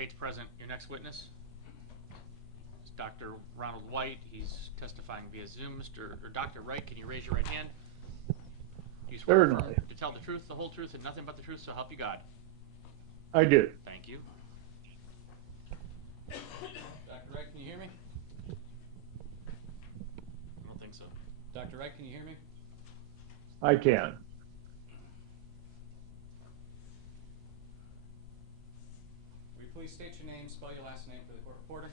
state's present. Your next witness is Dr. Ronald White. He's testifying via Zoom. Dr. Wright, can you raise your right hand? Do you swear to tell the truth, the whole truth, and nothing but the truth, so help you God? I do. Thank you. Dr. Wright, can you hear me? I don't think so. Dr. Wright, can you hear me? I can. Will you please state your name, spell your last name for the court reporter?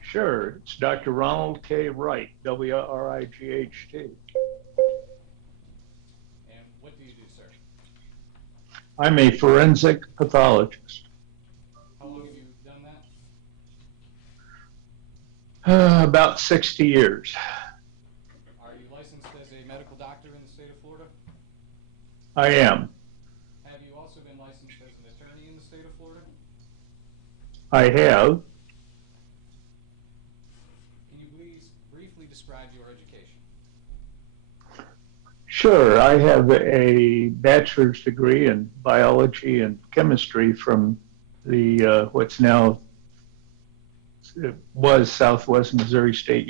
Sure. It's Dr. Ronald K. Wright, W-R-I-G-H-T. And what do you do, sir? I'm a forensic pathologist. How long have you done that? About 60 years. Are you licensed as a medical doctor in the state of Florida? I am. Have you also been licensed as an attorney in the state of Florida? I have. Can you please briefly describe your education? Sure. I have a bachelor's degree in biology and chemistry from the what's now it was Southwest Missouri State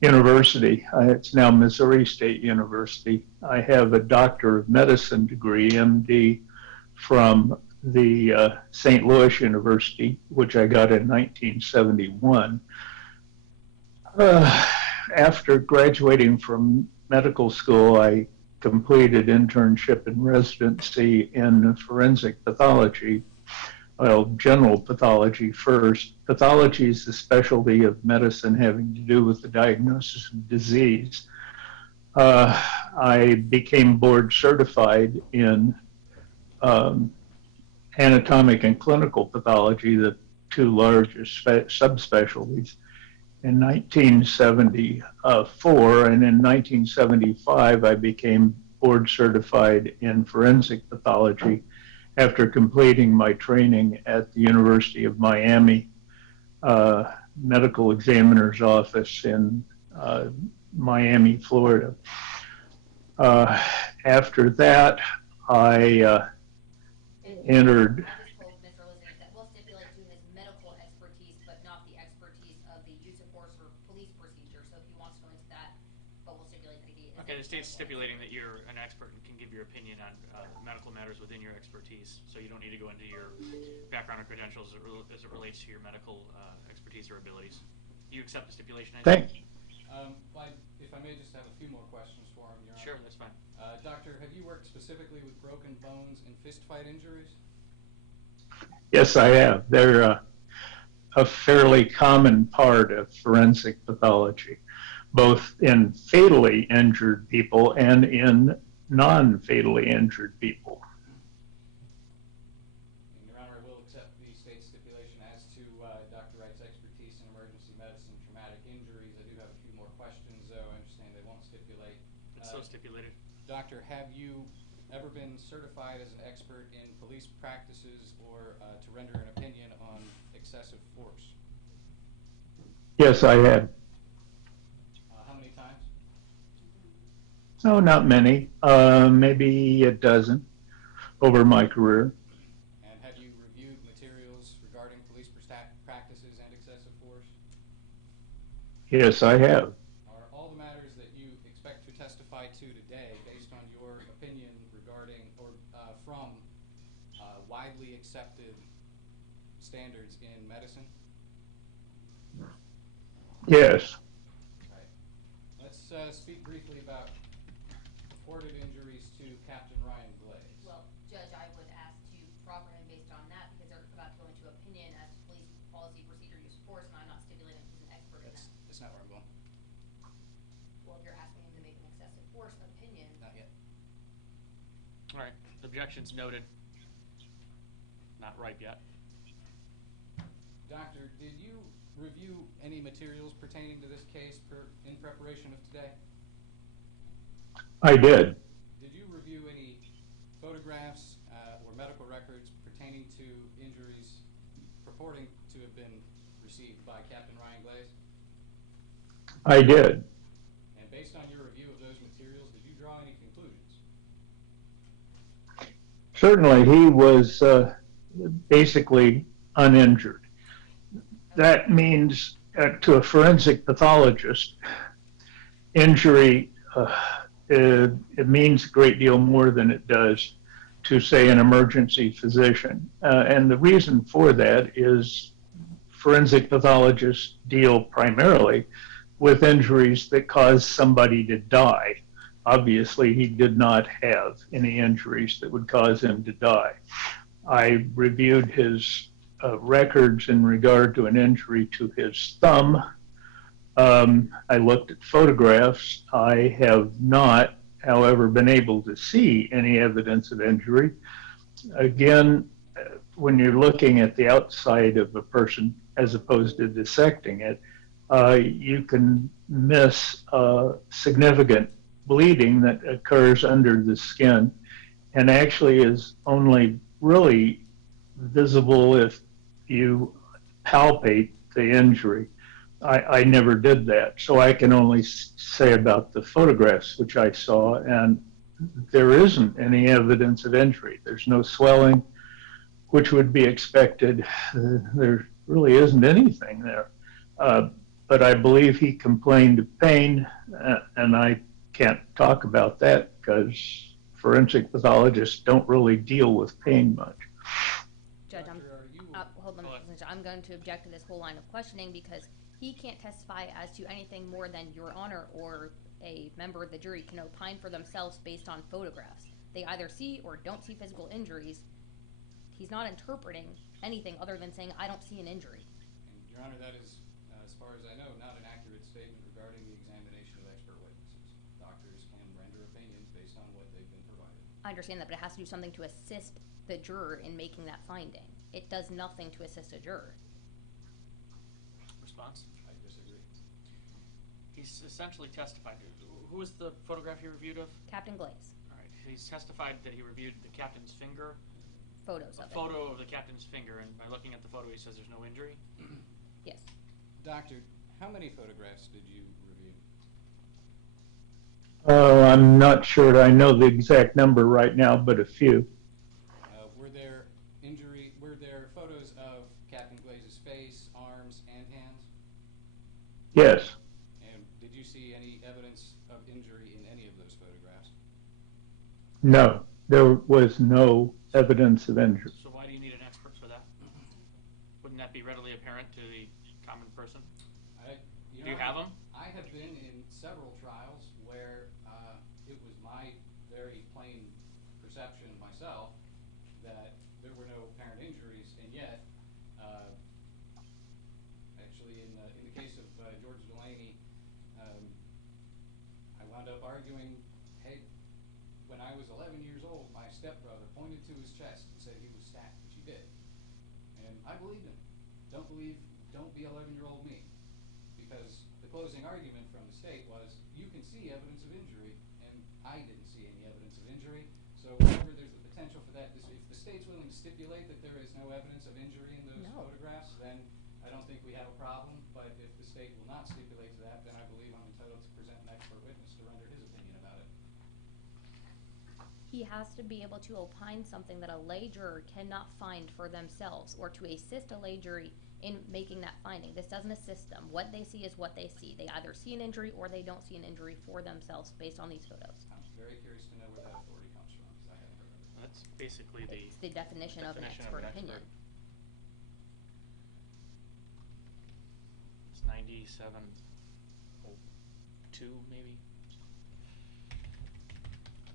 University. It's now Missouri State University. I have a Doctor of Medicine degree, MD, from the St. Louis University, which I got in 1971. After graduating from medical school, I completed internship and residency in forensic pathology. Well, general pathology first. Pathology is the specialty of medicine having to do with the diagnosis of disease. I became board certified in anatomic and clinical pathology, the two largest subspecialties, in 1974, and in 1975 I became board certified in forensic pathology after completing my training at the University of Miami Medical Examiner's Office in Miami, Florida. After that, I entered. Okay, the state's stipulating that you're an expert and can give your opinion on medical matters within your expertise, so you don't need to go into your background and credentials as it relates to your medical expertise or abilities. Do you accept the stipulation? Thank you. If I may just have a few more questions for him, Your Honor. Sure, that's fine. Doctor, have you worked specifically with broken bones and fist fight injuries? Yes, I have. They're a fairly common part of forensic pathology, both in fatally injured people and in non-fatally injured people. And Your Honor, I will accept the state stipulation as to Dr. Wright's expertise in emergency medicine, traumatic injuries. I do have a few more questions, though. I understand they won't stipulate. It's so stipulated. Doctor, have you ever been certified as an expert in police practices or to render an opinion on excessive force? Yes, I have. How many times? Oh, not many. Maybe a dozen over my career. And have you reviewed materials regarding police practices and excessive force? Yes, I have. Are all the matters that you expect to testify to today based on your opinion regarding or from widely accepted standards in medicine? Yes. Right. Let's speak briefly about reported injuries to Captain Ryan Glaze. Well, Judge, I would ask to proffer him based on that because they're about to go into opinion as to police policy, procedure, use of force, and I'm not stipulating he's an expert in that. That's not where I'm going. Well, if you're asking him to make an excessive force opinion. Not yet. All right. Objections noted. Not ripe yet. Doctor, did you review any materials pertaining to this case in preparation of today? I did. Did you review any photographs or medical records pertaining to injuries purporting to have been received by Captain Ryan Glaze? I did. And based on your review of those materials, did you draw any conclusions? Certainly, he was basically uninjured. That means to a forensic pathologist, injury, it means a great deal more than it does to, say, an emergency physician. And the reason for that is forensic pathologists deal primarily with injuries that cause somebody to die. Obviously, he did not have any injuries that would cause him to die. I reviewed his records in regard to an injury to his thumb. I looked at photographs. I have not, however, been able to see any evidence of injury. Again, when you're looking at the outside of a person as opposed to dissecting it, you can miss significant bleeding that occurs under the skin and actually is only really visible if you palpate the injury. I never did that, so I can only say about the photographs which I saw, and there isn't any evidence of injury. There's no swelling, which would be expected. There really isn't anything there. But I believe he complained of pain, and I can't talk about that because forensic pathologists don't really deal with pain much. Judge, hold on, I'm going to object to this whole line of questioning because he can't testify as to anything more than Your Honor or a member of the jury can opine for themselves based on photographs. They either see or don't see physical injuries. He's not interpreting anything other than saying, I don't see an injury. And Your Honor, that is, as far as I know, not an accurate statement regarding the examination of expert witnesses. Doctors can render opinions based on what they've been provided. I understand that, but it has to do something to assist the juror in making that finding. It does nothing to assist a juror. Response? I disagree. He's essentially testified. Who was the photograph he reviewed of? Captain Glaze. All right. He's testified that he reviewed the captain's finger. Photos of it. A photo of the captain's finger, and by looking at the photo, he says there's no injury? Yes. Doctor, how many photographs did you review? I'm not sure I know the exact number right now, but a few. Were there photos of Captain Glaze's face, arms, and hands? Yes. And did you see any evidence of injury in any of those photographs? No, there was no evidence of injury. So why do you need an expert for that? Wouldn't that be readily apparent to the common person? Do you have them? I have been in several trials where it was my very plain perception myself that there were no apparent injuries, and yet, actually in the case of George Delaney, I wound up arguing, hey, when I was 11 years old, my stepbrother pointed to his chest and said he was stabbed, which he did. And I believed him. Don't be 11-year-old me. Because the closing argument from the state was, you can see evidence of injury, and I didn't see any evidence of injury. So whenever there's the potential for that, if the state's willing to stipulate that there is no evidence of injury in those photographs, then I don't think we have a problem. But if the state will not stipulate to that, then I believe I'm entitled to present an expert witness to render his opinion about it. He has to be able to opine something that a lay juror cannot find for themselves, or to assist a lay jury in making that finding. This doesn't assist them. What they see is what they see. They either see an injury or they don't see an injury for themselves based on these photos. I'm very curious to know where that authority comes from, because I haven't heard of it. That's basically It's the definition of an expert opinion. It's 9702, maybe?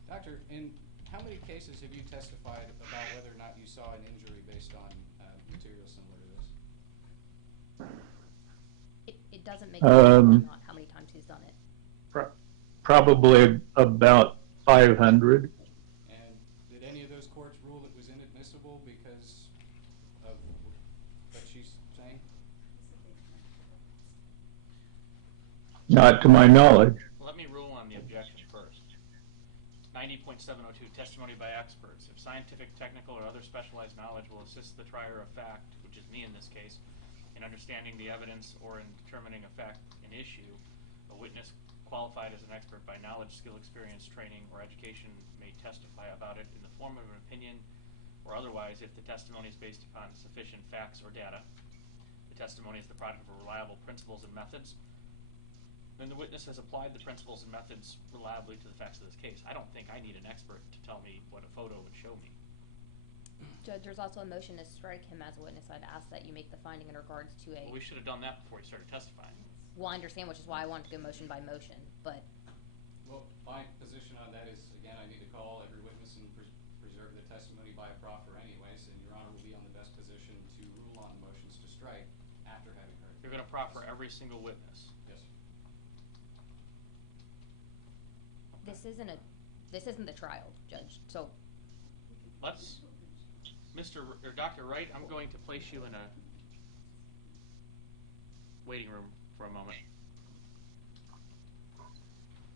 Doctor, in how many cases have you testified about whether or not you saw an injury based on material similar to this? It doesn't make sense not how many times he's done it. Probably about 500. And did any of those courts rule it was inadmissible because of what she's saying? Not to my knowledge. Let me rule on the objection first. 90.702, testimony by experts. If scientific, technical, or other specialized knowledge will assist the trier of fact, which is me in this case, in understanding the evidence or in determining a fact, an issue, a witness qualified as an expert by knowledge, skill, experience, training, or education may testify about it in the form of an opinion or otherwise, if the testimony is based upon sufficient facts or data, the testimony is the product of reliable principles and methods, then the witness has applied the principles and methods reliably to the facts of this case. I don't think I need an expert to tell me what a photo would show me. Judge, there's also a motion to strike him as a witness. I'd ask that you make the finding in regards to a. Well, we should have done that before he started testifying. Well, I understand, which is why I wanted to go motion by motion, but. Well, my position on that is, again, I need to call every witness and preserve the testimony by a proffer anyways, and Your Honor will be on the best position to rule on the motions to strike after having heard. You're going to proffer every single witness. Yes, sir. This isn't the trial, Judge, so. Let's, Dr. Wright, I'm going to place you in a waiting room for a moment.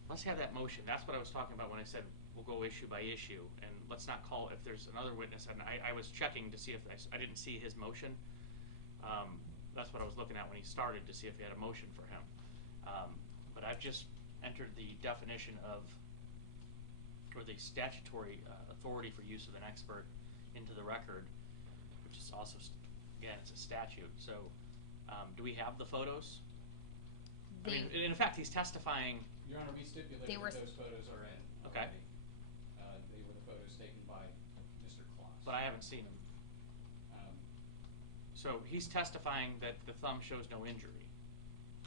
Let's have that motion. That's what I was talking about when I said we'll go issue by issue. And let's not call, if there's another witness, and I was checking to see if I didn't see his motion. That's what I was looking at when he started, to see if he had a motion for him. But I've just entered the definition of, or the statutory authority for use of an expert into the record, which is also, again, it's a statute. So do we have the photos? I mean, in fact, he's testifying. Your Honor, we stipulated that those photos are in. Okay. They were the photos taken by Mr. Kloss. But I haven't seen them. So he's testifying that the thumb shows no injury.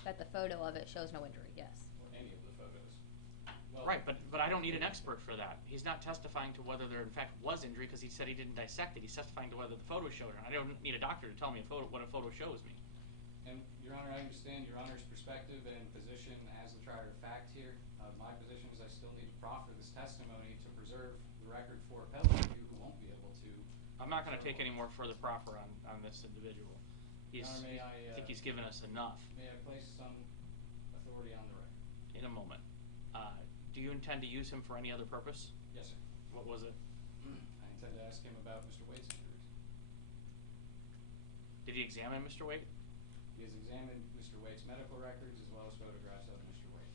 That the photo of it shows no injury, yes. Or any of the photos. Well, Right, but I don't need an expert for that. He's not testifying to whether there in fact was injury because he said he didn't dissect it. He's testifying to whether the photo showed it. I don't need a doctor to tell me what a photo shows me. And Your Honor, I understand Your Honor's perspective and position as the trier of fact here. My position is I still need to proffer this testimony to preserve the record for appellate review who won't be able to. I'm not going to take any more further proffer on this individual. Your Honor, may I think he's given us enough. May I place some authority on the record? In a moment. Do you intend to use him for any other purpose? Yes, sir. What was it? I intend to ask him about Mr. Waite's injuries. Did he examine Mr. Waite? He has examined Mr. Waite's medical records as well as photographs of Mr. Waite.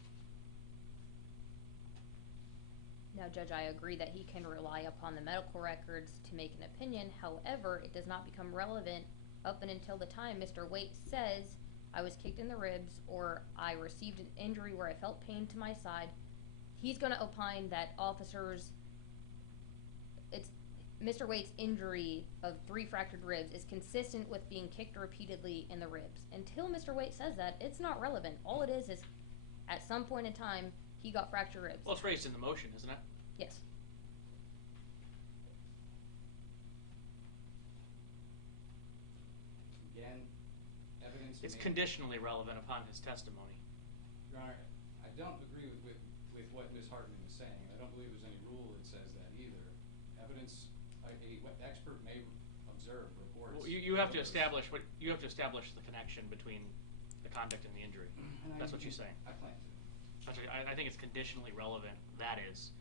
Now, Judge, I agree that he can rely upon the medical records to make an opinion. However, it does not become relevant up and until the time Mr. Waite says, I was kicked in the ribs or I received an injury where I felt pain to my side. He's going to opine that Mr. Waite's injury of 3 fractured ribs is consistent with being kicked repeatedly in the ribs. Until Mr. Waite says that, it's not relevant. All it is at some point in time, he got fractured ribs. Well, it's raised in the motion, isn't it? Yes. Again, evidence. It's conditionally relevant upon his testimony. Your Honor, I don't agree with what Ms. Hartman is saying. I don't believe there's any rule that says that either. Evidence, what expert may observe reports. Well, you have to establish the connection between the conduct and the injury. That's what you're saying. I plan to. I think it's conditionally relevant. That is.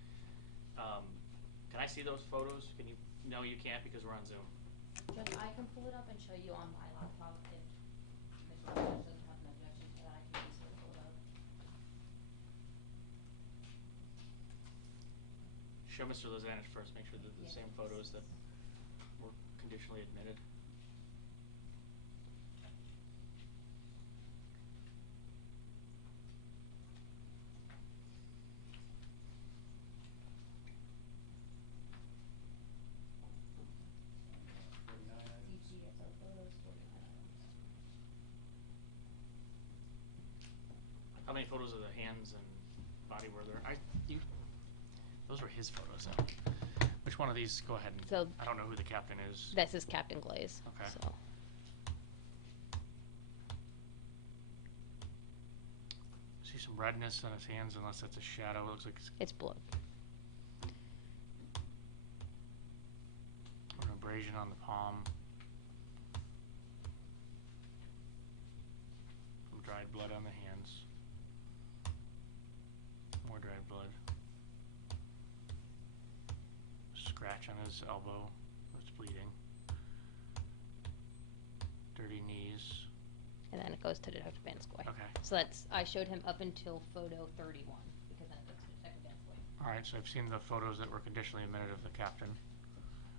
Can I see those photos? Can you? No, you can't because we're on Zoom. Judge, I can pull it up and show you on my laptop if Mr. Rogers doesn't have an objection to that. I can just pull it up. Show Mr. Lozanish first. Make sure that the Yeah. same photos that were conditionally admitted. DGSO photos, 49 items. How many photos of the hands and body were there? Those were his photos. Which one of these? Go ahead. So- I don't know who the captain is. This is Captain Glaze. Okay. So. See some redness on his hands, unless that's a shadow. It looks like It's blood. an abrasion on the palm. Some dried blood on the hands. More dried blood. Scratch on his elbow. It's bleeding. Dirty knees. And then it goes to Detective Vanscoy. Okay. So I showed him up until photo 31, because then it goes to Detective Vanscoy. All right, so I've seen the photos that were conditionally admitted of the captain.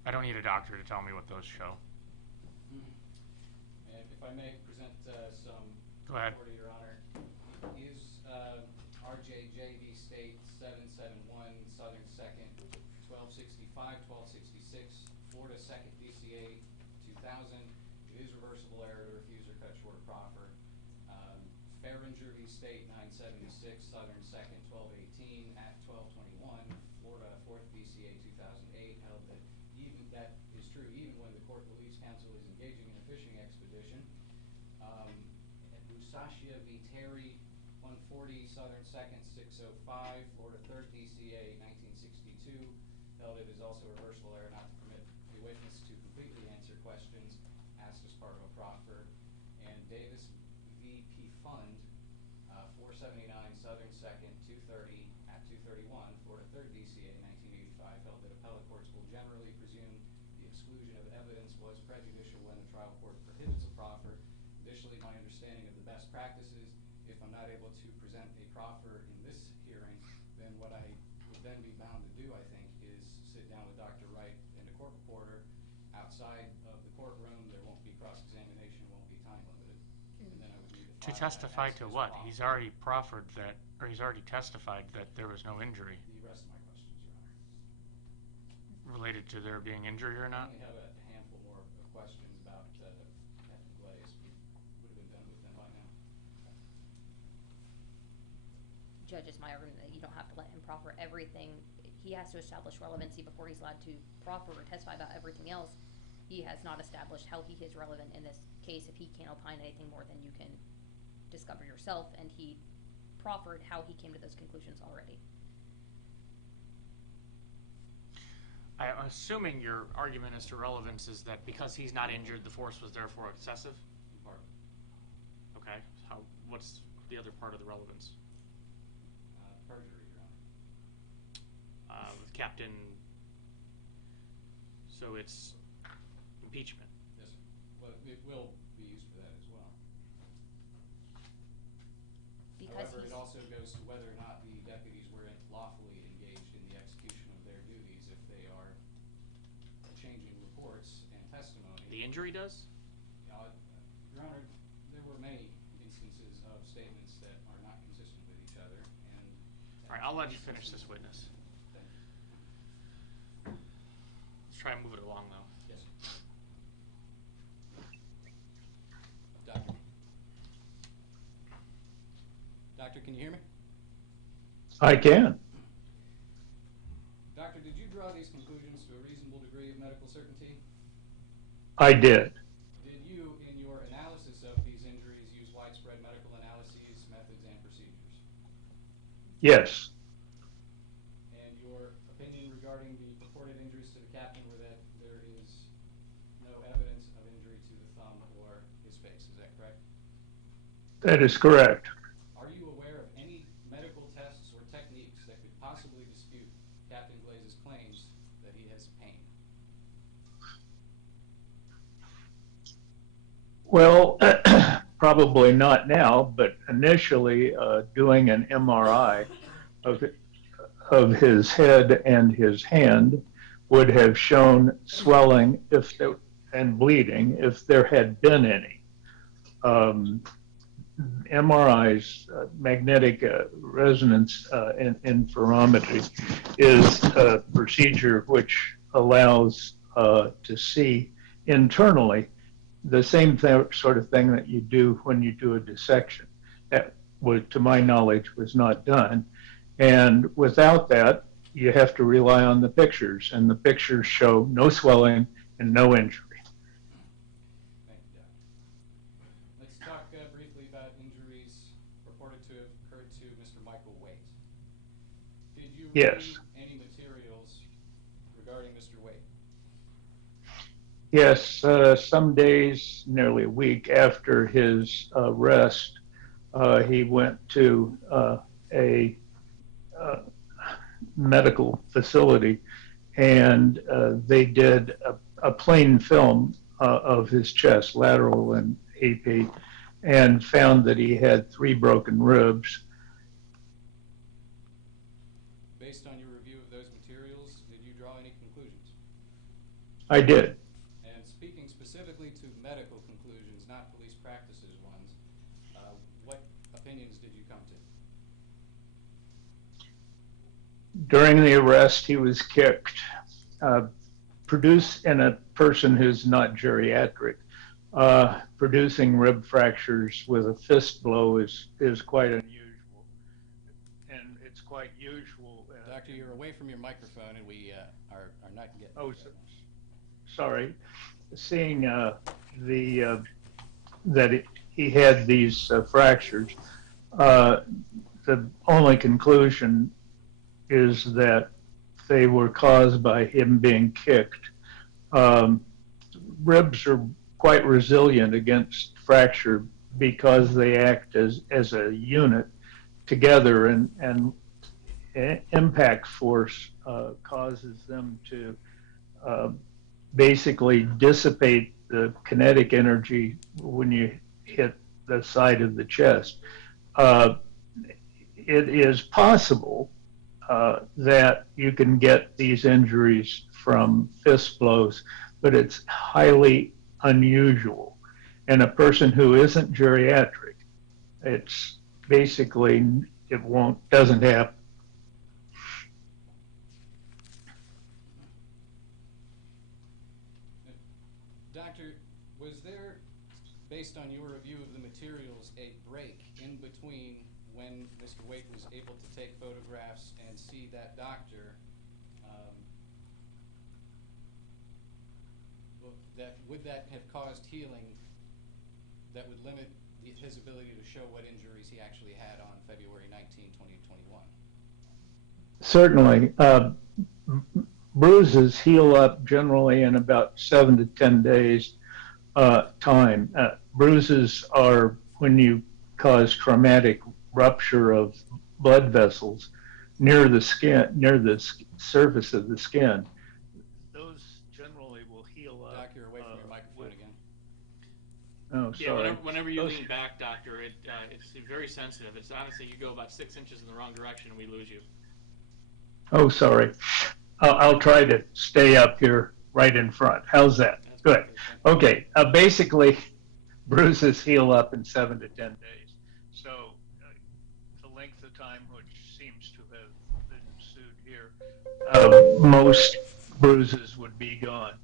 I don't need a doctor to tell me what those show. And if I may present some Go ahead. authority, Your Honor, is RJJV State 771 Southern 2nd 1265, 1266, Florida 2nd DCA 2000. It is reversible error to refuse or cut short proffer. Fahringer v. State 976 Southern 2nd 1218 at 1221, Florida 4th DCA 2008 held that even that is true even when the court believes counsel is engaging in a fishing expedition. Busaccia v. Terry 140 Southern 2nd 605, Florida 3rd DCA 1962 held it is also reversible error not to permit a witness to completely answer questions asked as part of a proffer. And Davis v. P. Fund 479 Southern 2nd 230 at 231, Florida 3rd DCA 1985 held that appellate courts will generally presume the exclusion of evidence was prejudicial when the trial court prohibits a proffer. Additionally, my understanding of the best practices, if I'm not able to present a proffer in this hearing, then what I would then be bound to do, I think, is sit down with Dr. Wright and a court reporter outside of the courtroom. There won't be cross-examination, won't be time limited. And then I would need To testify to what? He's already proffered that, or he's already testified that there was no injury. The rest of my questions, Your Honor. Related to there being injury or not? I only have a handful more of questions about Captain Glaze. We would have been done with them by now. Judge, it's my argument that you don't have to let him proffer everything. He has to establish relevancy before he's allowed to proffer or testify about everything else. He has not established how he is relevant in this case if he can't opine anything more than you can discover yourself, and he proffered how he came to those conclusions already. I'm assuming your argument as to relevance is that because he's not injured, the force was therefore excessive? In part. Okay. What's the other part of the relevance? Perjury, Your Honor. With Captain, so it's impeachment. Yes, sir. Well, it will be used for that as well. Because However, he's, it also goes to whether or not the deputies were lawfully engaged in the execution of their duties if they are changing reports and testimony. The injury does? Your Honor, there were many instances of statements that are not consistent with each other, and All right, I'll let you finish this witness. Thank you. Let's try and move it along, though. Yes. Doctor. Doctor, can you hear me? I can. Doctor, did you draw these conclusions to a reasonable degree of medical certainty? I did. Did you, in your analysis of these injuries, use widespread medical analyses, methods, and procedures? Yes. And your opinion regarding the purported injuries to the captain were that there is no evidence of injury to the thumb or his face, is that correct? That is correct. Are you aware of any medical tests or techniques that could possibly dispute Captain Glaze's claims that he has pain? Well, probably not now, but initially doing an MRI of his head and his hand would have shown swelling and bleeding if there had been any. MRI's magnetic resonance interferometry is a procedure which allows to see internally the same sort of thing that you do when you do a dissection. That, to my knowledge, was not done. And without that, you have to rely on the pictures, and the pictures show no swelling and no injury. Thank you, Doctor. Let's talk briefly about injuries reported to have occurred to Mr. Michael Waite. Did you Yes. read any materials regarding Mr. Waite? Yes, some days, nearly a week after his arrest, he went to a medical facility, and they did a plain film of his chest, lateral and AP, and found that he had 3 broken ribs. Based on your review of those materials, did you draw any conclusions? I did. And speaking specifically to medical conclusions, not police practices ones, what opinions did you come to? During the arrest, he was kicked. Produced in a person who's not geriatric, producing rib fractures with a fist blow is quite unusual, and it's quite usual. Doctor, you're away from your microphone, and we are not getting. Oh, sorry. Seeing that he had these fractures, the only conclusion is that they were caused by him being kicked. Ribs are quite resilient against fracture because they act as a unit together, and impact force causes them to basically dissipate the kinetic energy when you hit the side of the chest. It is possible that you can get these injuries from fist blows, but it's highly unusual. And a person who isn't geriatric, it's basically, doesn't happen. Doctor, was there, based on your review of the materials, a break in between when Mr. Waite was able to take photographs and see that doctor, would that have caused healing that would limit his ability to show what injuries he actually had on February 19, 2021? Certainly. Bruises heal up generally in about 7 to 10 days time. Bruises are when you cause traumatic rupture of blood vessels near the skin, near the surface of the skin. Those generally will heal up. Doc, you're away from your microphone again. Oh, sorry. Yeah, whenever you lean back, Doctor, it's very sensitive. It's honestly, you go about 6 inches in the wrong direction and we lose you. Oh, sorry. I'll try to stay up here right in front. How's that? That's Good. perfect. Okay. Basically, bruises heal up in 7 to 10 days. So the length of time which seems to have been ensued here, most bruises would be gone.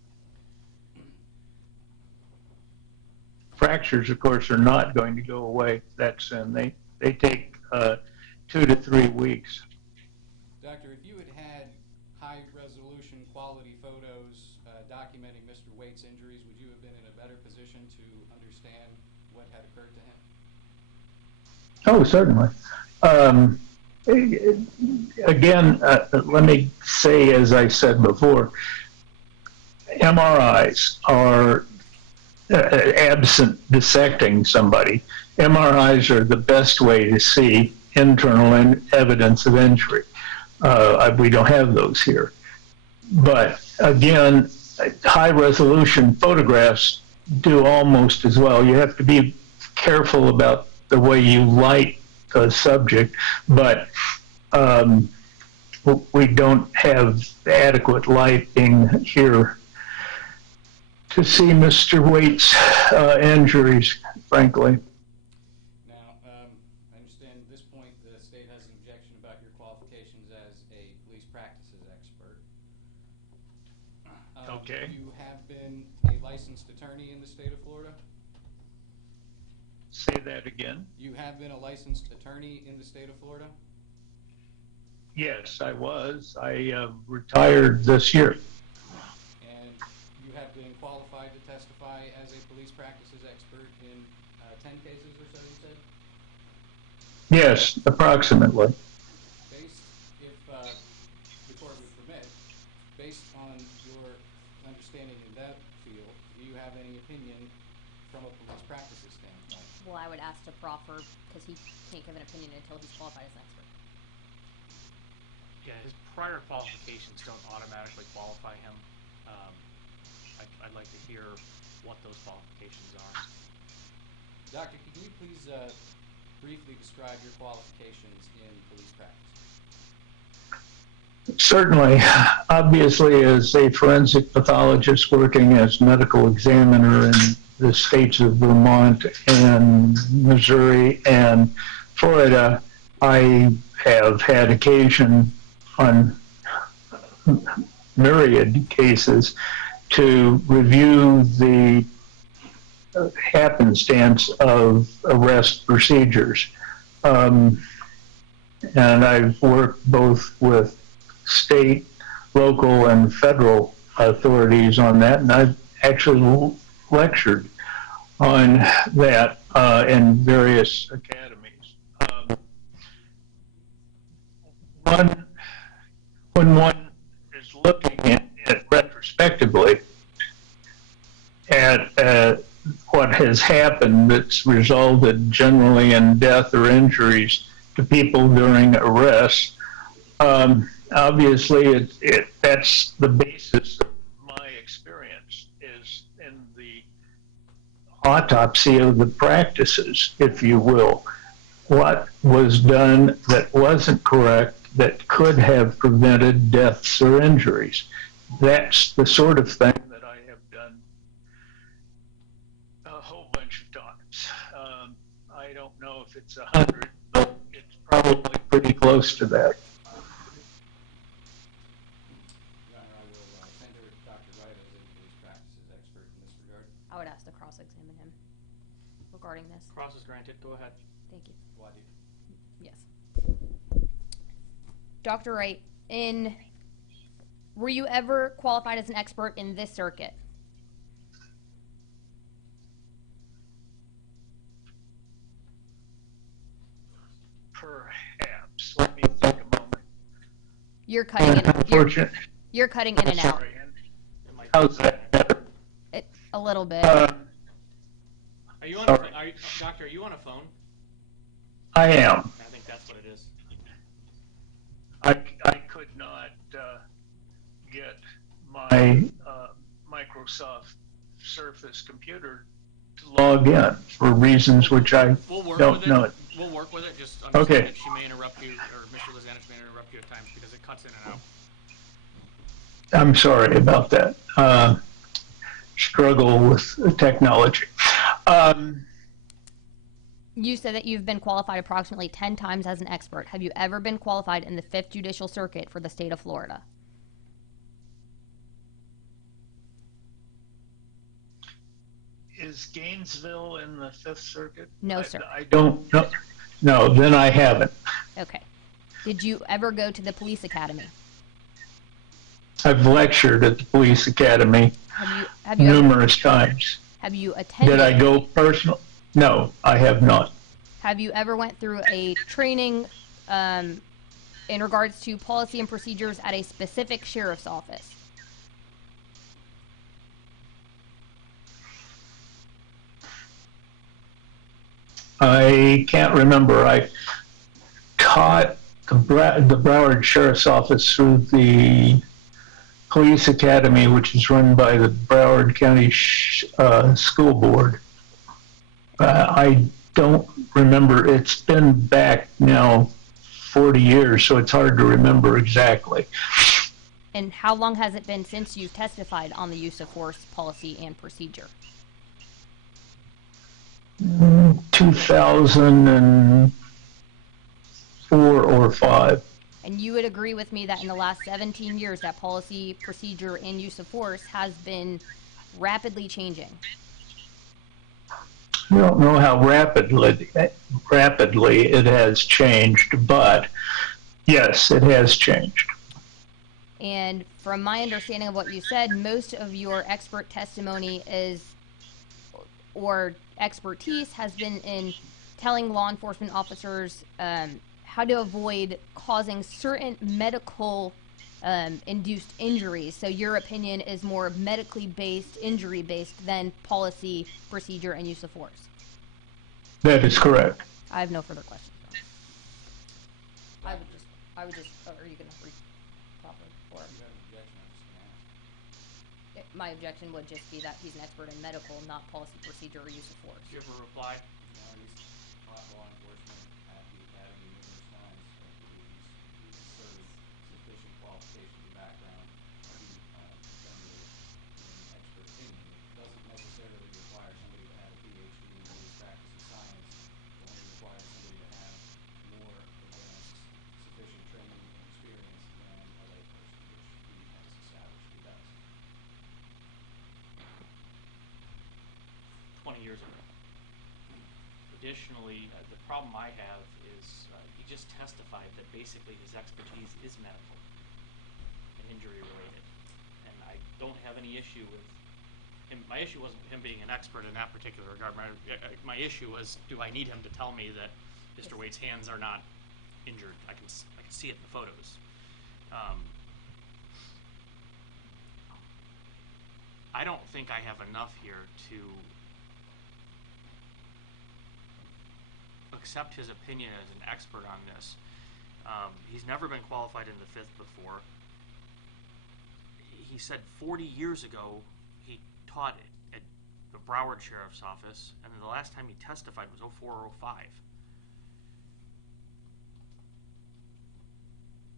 Fractures, of course, are not going to go away that soon. They take 2 to 3 weeks. Doctor, if you had high-resolution quality photos documenting Mr. Waite's injuries, would you have been in a better position to understand what had occurred to him? Oh, certainly. Again, let me say, as I said before, MRIs are absent dissecting somebody. MRIs are the best way to see internal evidence of injury. We don't have those here. But again, high-resolution photographs do almost as well. You have to be careful about the way you light a subject, but we don't have adequate lighting here to see Mr. Waite's injuries, frankly. Now, I understand at this point the state has an objection about your qualifications as a police practices expert. Okay. You have been a licensed attorney in the state of Florida? Say that again. You have been a licensed attorney in the state of Florida? Yes, I was. I retired this year. And you have been qualified to testify as a police practices expert in 10 cases or so, you said? Yes, approximately. Before we permit, based on your understanding in that field, do you have any opinion from a police practices standpoint? Well, I would ask to proffer, because he can't give an opinion until he's qualified as an expert. Yeah, his prior qualifications don't automatically qualify him. I'd like to hear what those qualifications are. Doctor, can you please briefly describe your qualifications in police practice? Certainly, obviously, as a forensic pathologist working as medical examiner in the states of Vermont and Missouri and Florida, I have had occasion on myriad cases to review the happenstance of arrest procedures. And I've worked both with state, local, and federal authorities on that, and I've actually lectured on that in various academies. When one is looking at it retrospectively at what has happened that's resulted generally in death or injuries to people during arrests, obviously that's the basis of my experience is in the autopsy of the practices, if you will. What was done that wasn't correct that could have prevented deaths or injuries. That's the sort of thing that I have done a whole bunch of times. I don't know if it's 100, but it's probably pretty close to that. Your Honor, I will send her Dr. Wright as a police practices expert in this regard. I would ask to cross-examine him regarding this. Cross is granted. Go ahead. Thank you. Wadi. Yes. Dr. Wright, were you ever qualified as an expert in this circuit? Perhaps. Let me think a moment. You're cutting in. Unfortunate. You're cutting in and out. Sorry. How's that better? A little bit. Are you on? Sorry. Doctor, are you on a phone? I am. I think that's what it is. I could not get my Microsoft Surface computer to log in for reasons which I don't know. We'll work with it. Just understand Okay. that she may interrupt you, or Mr. Lizanich may interrupt you at times because it cuts in and out. I'm sorry about that. Struggle with technology. You said that you've been qualified approximately 10 times as an expert. Have you ever been qualified in the 5th Judicial Circuit for the state of Florida? Is Gainesville in the 5th Circuit? No, sir. I don't know. No, then I haven't. Okay. Did you ever go to the police academy? I've lectured at the police academy Have you numerous times. Have you attended? Did I go personal? No, I have not. Have you ever went through a training in regards to policy and procedures at a specific sheriff's office? I can't remember. I taught the Broward Sheriff's Office through the police academy, which is run by the Broward County School Board. I don't remember. It's been back now 40 years, so it's hard to remember exactly. And how long has it been since you've testified on the use of force policy and procedure? 2004 or 5. And you would agree with me that in the last 17 years, that policy, procedure, and use of force has been rapidly changing? I don't know how rapidly it has changed, but yes, it has changed. And from my understanding of what you said, most of your expert testimony or expertise has been in telling law enforcement officers how to avoid causing certain medical induced injuries. So your opinion is more medically based, injury based than policy, procedure, and use of force. That is correct. I have no further questions. I would just, are you going to read properly? Or If you have an objection, I'm just going to ask. my objection would just be that he's an expert in medical, not policy, procedure, or use of force. Do you have a reply? You know, he's taught law enforcement at the academy numerous times. I believe he's served sufficient qualifications qualifications and background to render an expert opinion. It doesn't necessarily require somebody to have a PhD in base practice of science. It only requires somebody to have more advanced, sufficient training and experience than a layperson, which he has established he does. 20 years ago. Additionally, the problem I have is he just testified that basically his expertise is medical and injury related. And I don't have any issue with him. My issue wasn't him being an expert in that particular regard. My issue was, do I need him to tell me that Mr. Waite's hands are not injured? I can see it in the photos. I don't think I have enough here to accept his opinion as an expert on this. He's never been qualified in the Fifth before. He said 40 years ago he taught it at the Broward Sheriff's Office, and the last time he testified was 04 or 05.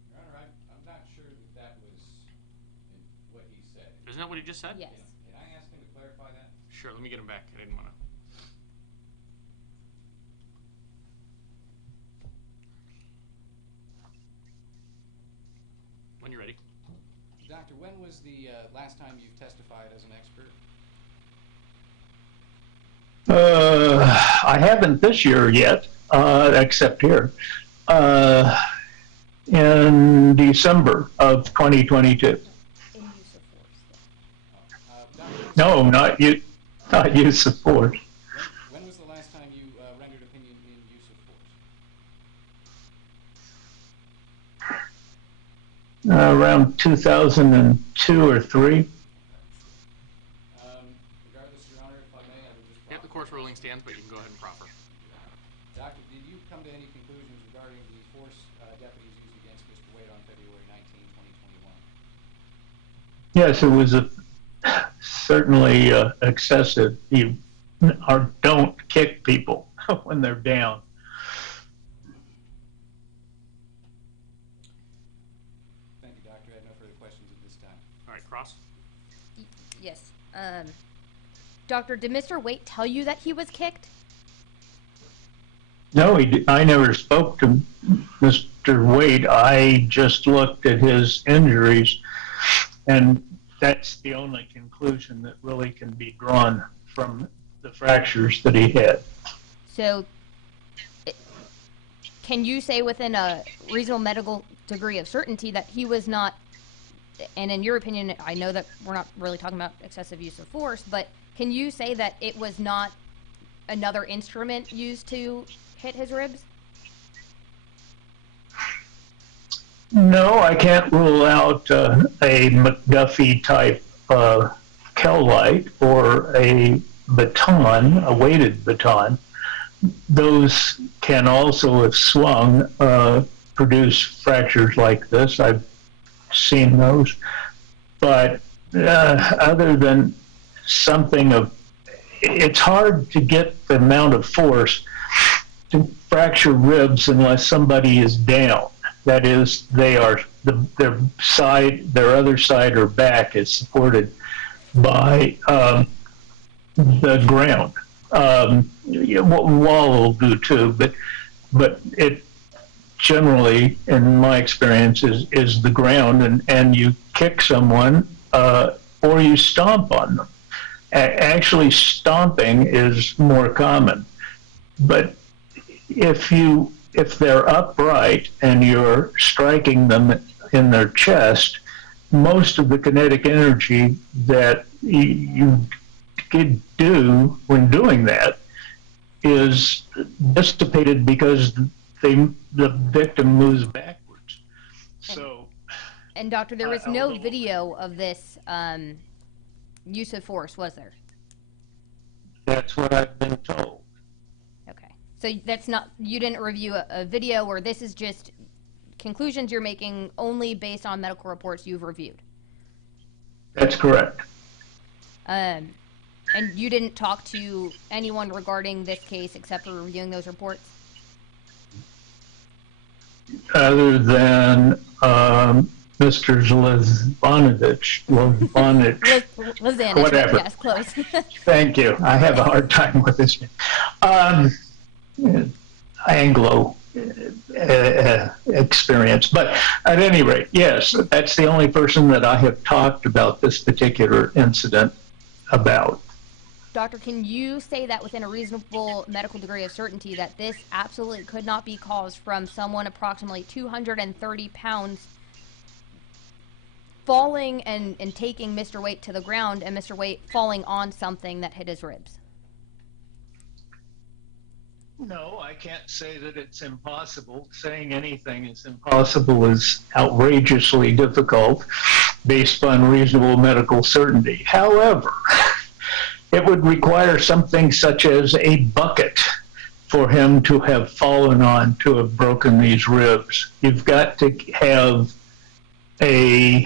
Your Honor, I'm not sure that was what he said. Isn't that what he just said? Yes. Can I ask him to clarify that? Sure, let me get him back. I didn't want to. When you're ready. Doctor, when was the last time you've testified as an expert? I haven't this year yet, except here. In December of 2022. In use of force. Doctor, No, not use of force. when was the last time you rendered opinion in use of force? Around 2002 or 3. Regardless, Your Honor, if I may, I would just... Yep, the court's ruling stands, but you can go ahead and proffer. Doctor, did you come to any conclusions regarding the force deputies used against Mr. Wade on February 19, 2021? Yes, it was certainly excessive. You don't kick people when they're down. Thank you, Doctor. I have no further questions at this time. All right, Cross. Yes. Doctor, did Mr. Waite tell you that he was kicked? No, I never spoke to Mr. Wade. I just looked at his injuries, and that's the only conclusion that really can be drawn from the fractures that he had. So, can you say within a reasonable medical degree of certainty that he was not, and in your opinion, I know that we're not really talking about excessive use of force, but can you say that it was not another instrument used to hit his ribs? No, I can't rule out a McDuffie type Kel-Lite or a baton, a weighted baton. Those can also, if swung, produce fractures like this. I've seen those. But other than something of, it's hard to get the amount of force to fracture ribs unless somebody is down. That is, they are their other side or back is supported by the ground. Wall will do too, but it generally, in my experience, is the ground, and you kick someone or you stomp on them. Actually, stomping is more common, but if they're upright and you're striking them in their chest, most of the kinetic energy that you could do when doing that is dissipated because the victim moves backwards. And Doctor, there was no video of this use of force, was there? That's what I've been told. Okay. So that's not, you didn't review a video, or this is just conclusions you're making only based on medical reports you've reviewed? That's correct. And you didn't talk to anyone regarding this case except for reviewing those reports? Other than Mr. Zlizvanovich, Lizanich, whatever. yes, close. Thank you. I have a hard time with this name. Anglo experience. But at any rate, yes, that's the only person that I have talked about this particular incident about. Doctor, can you say that within a reasonable medical degree of certainty that this absolutely could not be caused from someone approximately 230 pounds falling and taking Mr. Waite to the ground and Mr. Waite falling on something that hit his ribs? No, I can't say that it's impossible. Saying anything is impossible is outrageously difficult based on reasonable medical certainty. However, it would require something such as a bucket for him to have fallen on, to have broken these ribs. You've got to have a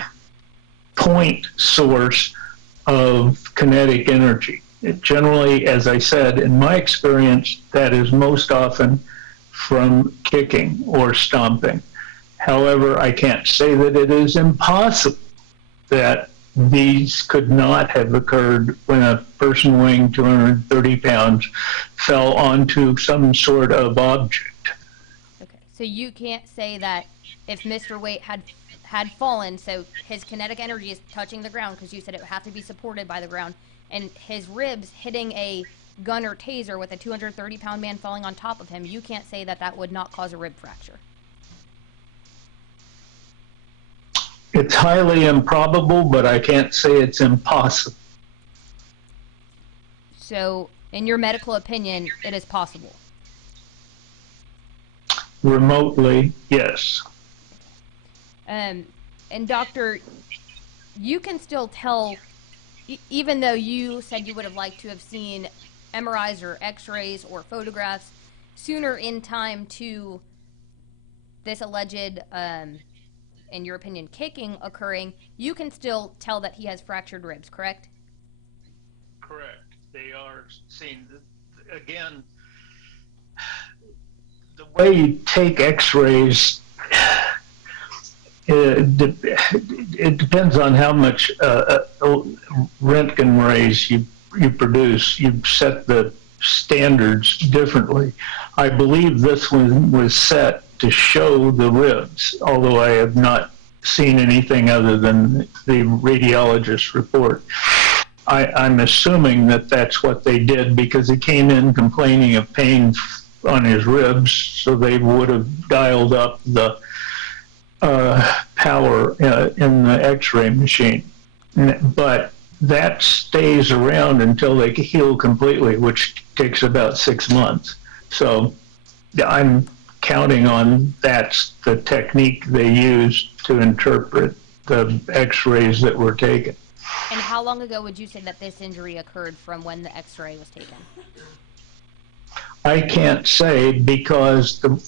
point source of kinetic energy. Generally, as I said, in my experience, that is most often from kicking or stomping. However, I can't say that it is impossible that these could not have occurred when a person weighing 230 pounds fell onto some sort of object. Okay, so you can't say that if Mr. Waite had fallen, so his kinetic energy is touching the ground, because you said it would have to be supported by the ground, and his ribs hitting a gun or taser with a 230-pound man falling on top of him, you can't say that that would not cause a rib fracture. It's highly improbable, but I can't say it's impossible. So, in your medical opinion, it is possible? Remotely, yes. And doctor, you can still tell, even though you said you would have liked to have seen MRIs or x-rays or photographs sooner in time to this alleged, in your opinion, kicking occurring, you can still tell that he has fractured ribs, correct? Correct. They are seen. Again, the way you take x-rays, it depends on how much Röntgen rays you produce. You set the standards differently. I believe this one was set to show the ribs, although I have not seen anything other than the radiologist's report. I'm assuming that that's what they did, because he came in complaining of pain on his ribs, so they would have dialed up the power in the x-ray machine. But that stays around until they heal completely, which takes about 6 months. So I'm counting on that's the technique they used to interpret the x-rays that were taken. And how long ago would you say that this injury occurred from when the x-ray was taken? I can't say, because the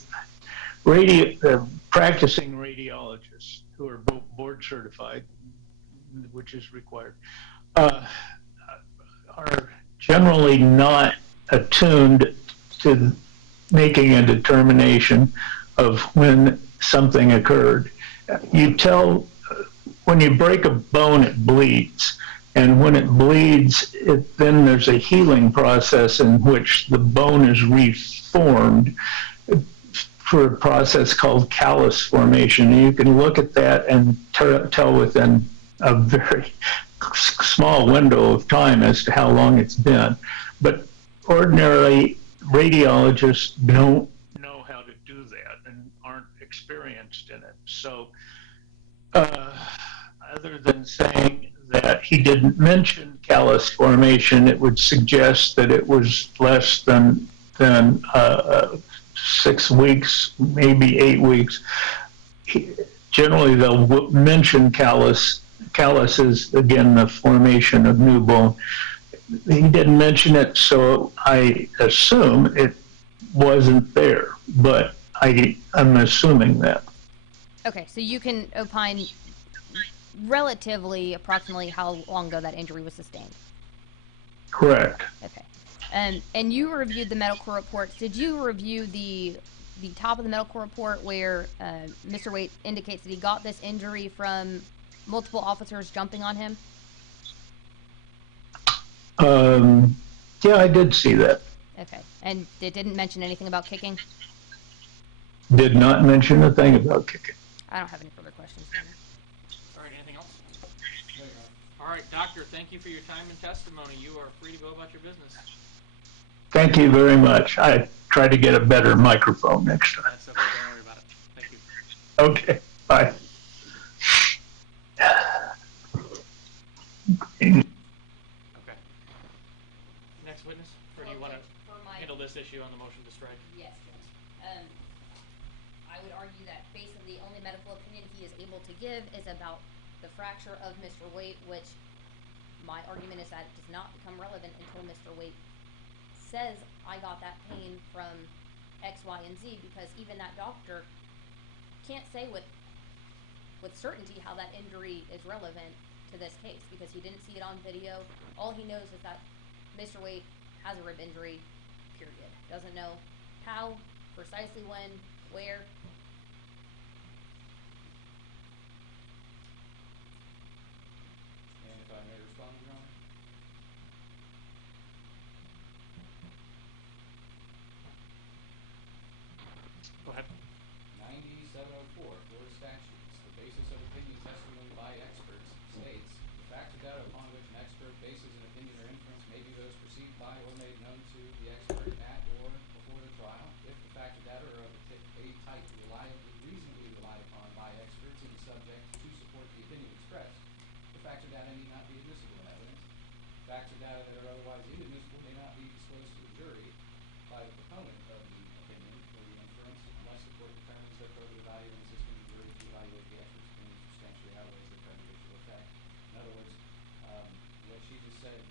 practicing radiologists who are board certified, which is required, are generally not attuned to making a determination of when something occurred. You tell, when you break a bone, it bleeds. And when it bleeds, then there's a healing process in which the bone is reformed for a process called callus formation. And you can look at that and tell within a very small window of time as to how long it's been. But ordinarily, radiologists don't know how to do that and aren't experienced in it. So other than saying that he didn't mention callus formation, it would suggest that it was less than 6 weeks, maybe 8 weeks. Generally, they'll mention callus. Callus is, again, the formation of new bone. He didn't mention it, so I assume it wasn't there, but I'm assuming that. Okay, so you can opine relatively, approximately how long ago that injury was sustained? Correct. Okay. And you reviewed the medical reports. Did you review the the top of the medical report where Mr. Waite indicates that he got this injury from multiple officers jumping on him? Yeah, I did see that. Okay. And it didn't mention anything about kicking? Did not mention a thing about kicking. I don't have any further questions. All right, anything else? All right, doctor, thank you for your time and testimony. You are free to go about your business. Thank you very much. I try to get a better microphone next time. That's okay, don't worry about it. Thank you. Okay, bye. Okay. Next witness, or do you want to handle this issue on the motion to strike? Yes, Judge. I would argue that basically the only medical opinion he is able to give is about the fracture of Mr. Waite, which my argument is that it does not become relevant until Mr. Waite says, I got that pain from X, Y, and Z, because even that doctor can't say with certainty how that injury is relevant to this case, because he didn't see it on video. All he knows is that Mr. Waite has a rib injury, period. Doesn't know how, precisely when, where. And if I may respond, Your Honor? Go ahead. 9704, Florida statutes, the basis of opinion testimony by experts states, the facts or data upon which an expert bases an opinion or inference may be those perceived by or made known to the expert at or before the trial. If the facts or data are of a type reasonably relied upon by experts in the subject to support the opinion expressed, the facts or data need not be admissible in evidence. Facts or data that are otherwise inadmissible may not be disclosed to the jury by the proponent of the opinion or the inference unless the court determines that further value in assisting the jury to evaluate the expert's opinion substantially outweighs the prejudicial effect. In other words, what she just said is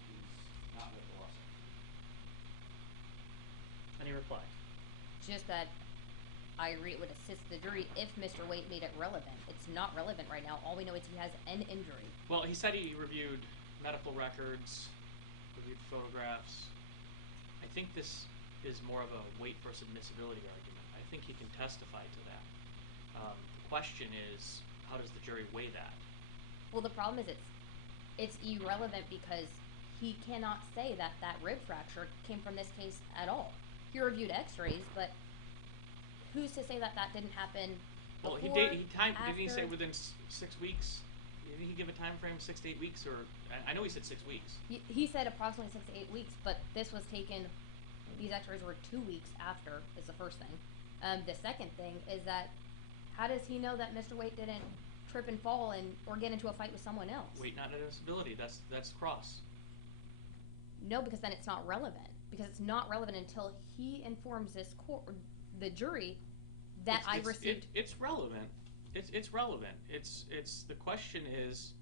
not what the law says. Any reply? Just that I agree it would assist the jury if Mr. Waite made it relevant. It's not relevant right now. All we know is he has an injury. Well, he said he reviewed medical records, reviewed photographs. I think this is more of a weight versus admissibility argument. I think he can testify to that. The question is, how does the jury weigh that? Well, the problem is it's irrelevant because he cannot say that that rib fracture came from this case at all. He reviewed x-rays, but who's to say that that didn't happen Well, before, didn't he say after? within 6 weeks? Did he give a time frame, 6 to 8 weeks, or I know he said 6 weeks. He said approximately 6 to 8 weeks, but this was taken, these x-rays were 2 weeks after, is the first thing. The second thing is that, how does he know that Mr. Waite didn't trip and fall or get into a fight with someone else? Weight not admissibility, that's cross. No, because then it's not relevant. Because it's not relevant until he informs this court, the jury, that I received. It's relevant. It's relevant. It's the question is,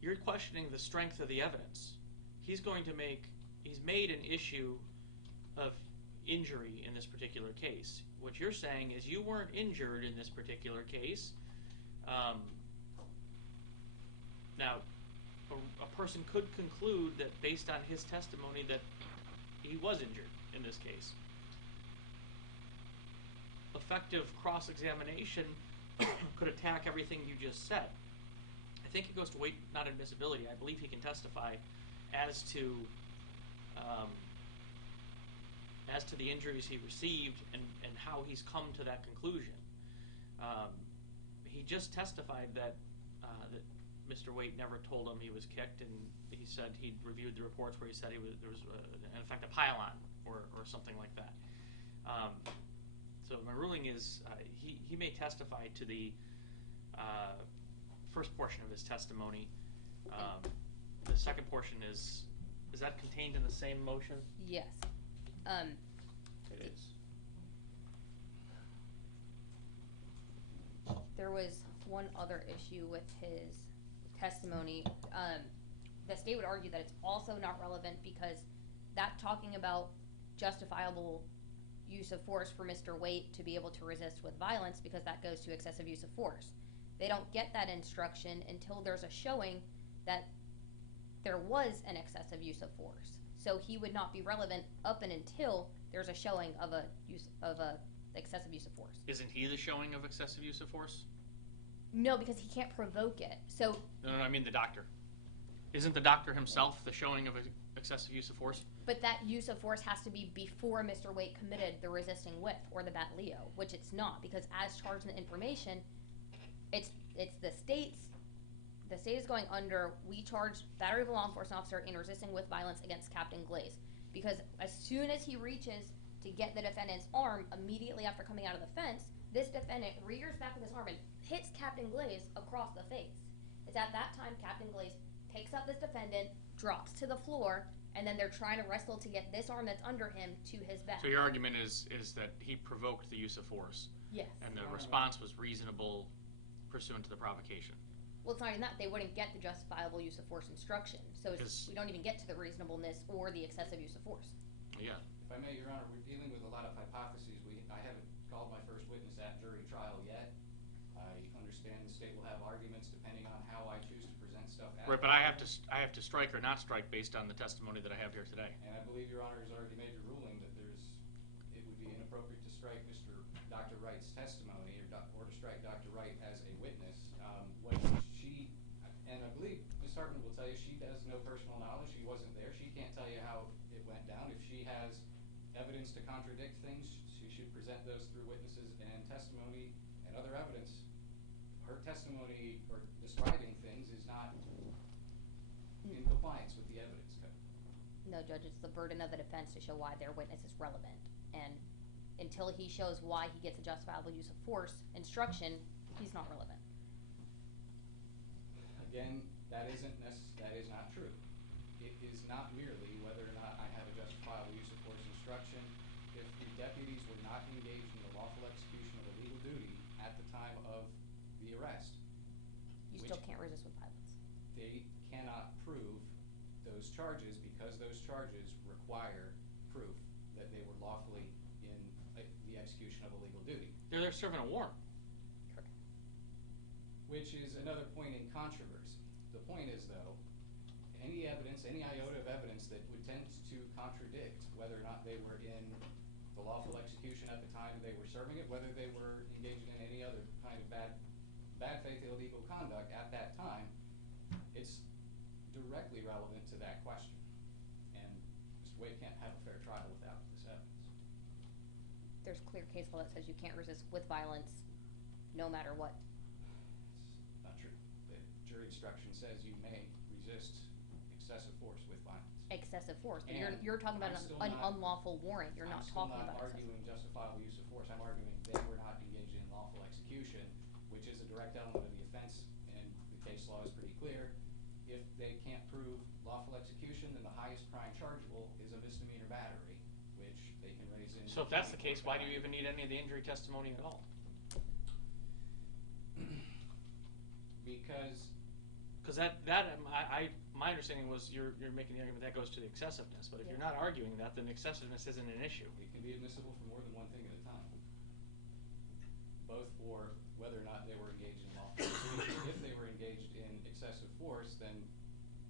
you're questioning the strength of the evidence. He's made an issue of injury in this particular case. What you're saying is you weren't injured in this particular case. Now, a person could conclude that based on his testimony that he was injured in this case. Effective cross-examination could attack everything you just said. I think it goes to weight, not admissibility. I believe he can testify as to the injuries he received and how he's come to that conclusion. He just testified that Mr. Waite never told him he was kicked, and he said he'd reviewed the reports where he said there was in effect a pylon or something like that. So my ruling is he may testify to the first portion of his testimony. The second portion is that contained in the same motion? Yes. It is. There was one other issue with his testimony. The state would argue that it's also not relevant because that talking about justifiable use of force for Mr. Waite to be able to resist with violence, because that goes to excessive use of force. They don't get that instruction until there's a showing that there was an excessive use of force. So he would not be relevant up and until there's a showing of excessive use of force. Isn't he the showing of excessive use of force? No, because he can't provoke it. So, No, I mean the doctor. Isn't the doctor himself the showing of excessive use of force? but that use of force has to be before Mr. Waite committed the resisting width or the bat Leo, which it's not, because as charged in the information, it's the state is going under, we charge battery of a law enforcement officer in resisting with violence against Captain Glaze. Because as soon as he reaches to get the defendant's arm, immediately after coming out of the fence, this defendant rears back with his arm and hits Captain Glaze across the face. It's at that time Captain Glaze picks up this defendant, drops to the floor, and then they're trying to wrestle to get this arm that's under him to his back. So your argument is that he provoked the use of force, Yes. and the response was reasonable pursuant to the provocation. Well, it's not even that. They wouldn't get the justifiable use of force instruction. So we don't even get to the reasonableness or the excessive use of force. Yeah. If I may, Your Honor, we're dealing with a lot of hypotheses. I haven't called my first witness at jury trial yet. I understand the state will have arguments depending on how I choose to present stuff at Right, but I have to strike or not strike based on the testimony that I have here today. And I believe Your Honor has already made your ruling that it would be inappropriate to strike Dr. Wright's testimony or to strike Dr. Wright as a witness. And I believe Ms. Hartman will tell you she has no personal knowledge. She wasn't there. She can't tell you how it went down. If she has evidence to contradict things, she should present those through witnesses and testimony and other evidence. Her testimony or describing things is not in compliance with the evidence code. No, Judge, it's the burden of the defense to show why their witness is relevant. And until he shows why he gets a justifiable use of force instruction, he's not relevant. Again, that is not true. It is not merely whether or not I have a justifiable use of force instruction. If the deputies were not engaged in the lawful execution of a legal duty at the time of the arrest, You still can't resist with violence. they cannot prove those charges because those charges require proof that they were lawfully in the execution of a legal duty. They're serving a warrant. Correct. Which is another point in controversy. The point is, though, any iota of evidence that would tend to contradict whether or not they were in the lawful execution at the time they were serving it, whether they were engaged in any other kind of bad faith illegal conduct at that time, it's directly relevant to that question. And Mr. Wade can't have a fair trial without this evidence. There's clear case law that says you can't resist with violence no matter what. It's not true. The jury instruction says you may resist excessive force with violence. Excessive force. But And you're talking about I'm still an not- unlawful warrant. You're not talking about I'm still not excessive. arguing justifiable use of force. I'm arguing they were not engaged in lawful execution, which is a direct element of the offense, and the case law is pretty clear. If they can't prove lawful execution, then the highest crime chargeable is a misdemeanor battery, which they can raise in. So if that's the case, why do you even need any of the injury testimony at all? Because my understanding was you're making the argument that goes to the excessiveness, but if you're not arguing that, then excessiveness isn't an issue. it can be admissible for more than one thing at a time. Both for whether or not they were engaged in lawful execution. If they were engaged in excessive force, then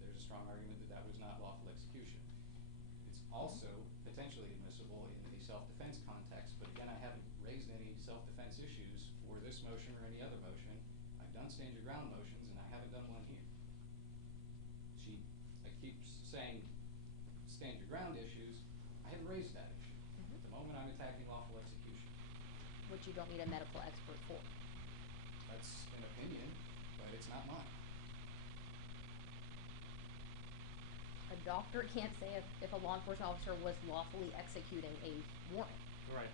there's a strong argument that that was not lawful execution. It's also potentially admissible in the self-defense context, but again, I haven't raised any self-defense issues for this motion or any other motion. I've done stand your ground motions, and I haven't done one here. I keep saying stand your ground issues. I haven't raised that issue. At the moment, I'm attacking lawful execution. Which you don't need a medical expert for. That's an opinion, but it's not mine. A doctor can't say if a law enforcement officer was lawfully executing a warrant. Right.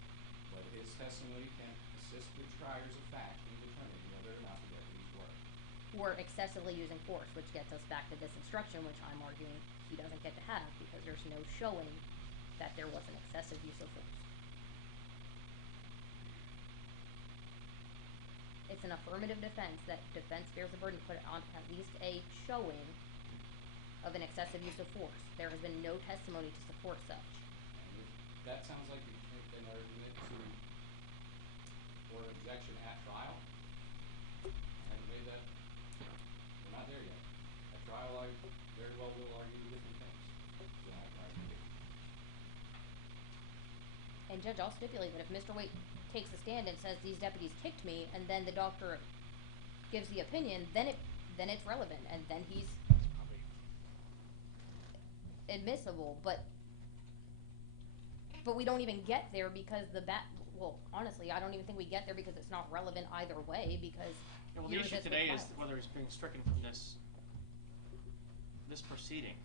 But his testimony can assist the triers of fact in determining whether or not the deputies were. Or excessively using force, which gets us back to this instruction, which I'm arguing he doesn't get to have because there's no showing that there was an excessive use of force. It's an affirmative defense that defense bears the burden to put on at least a showing of an excessive use of force. There has been no testimony to support such. And if that sounds like an argument or objection at trial, I haven't made that. We're not there yet. At trial, I very well will argue different things. And Judge, I'll stipulate that if Mr. Waite takes a stand and says these deputies kicked me, and then the doctor gives the opinion, then it's relevant, and then he's admissible. But we don't even get there because well, honestly, I don't even think we get there because it's not relevant either way, because well, the issue today is whether he's being stricken from this proceeding.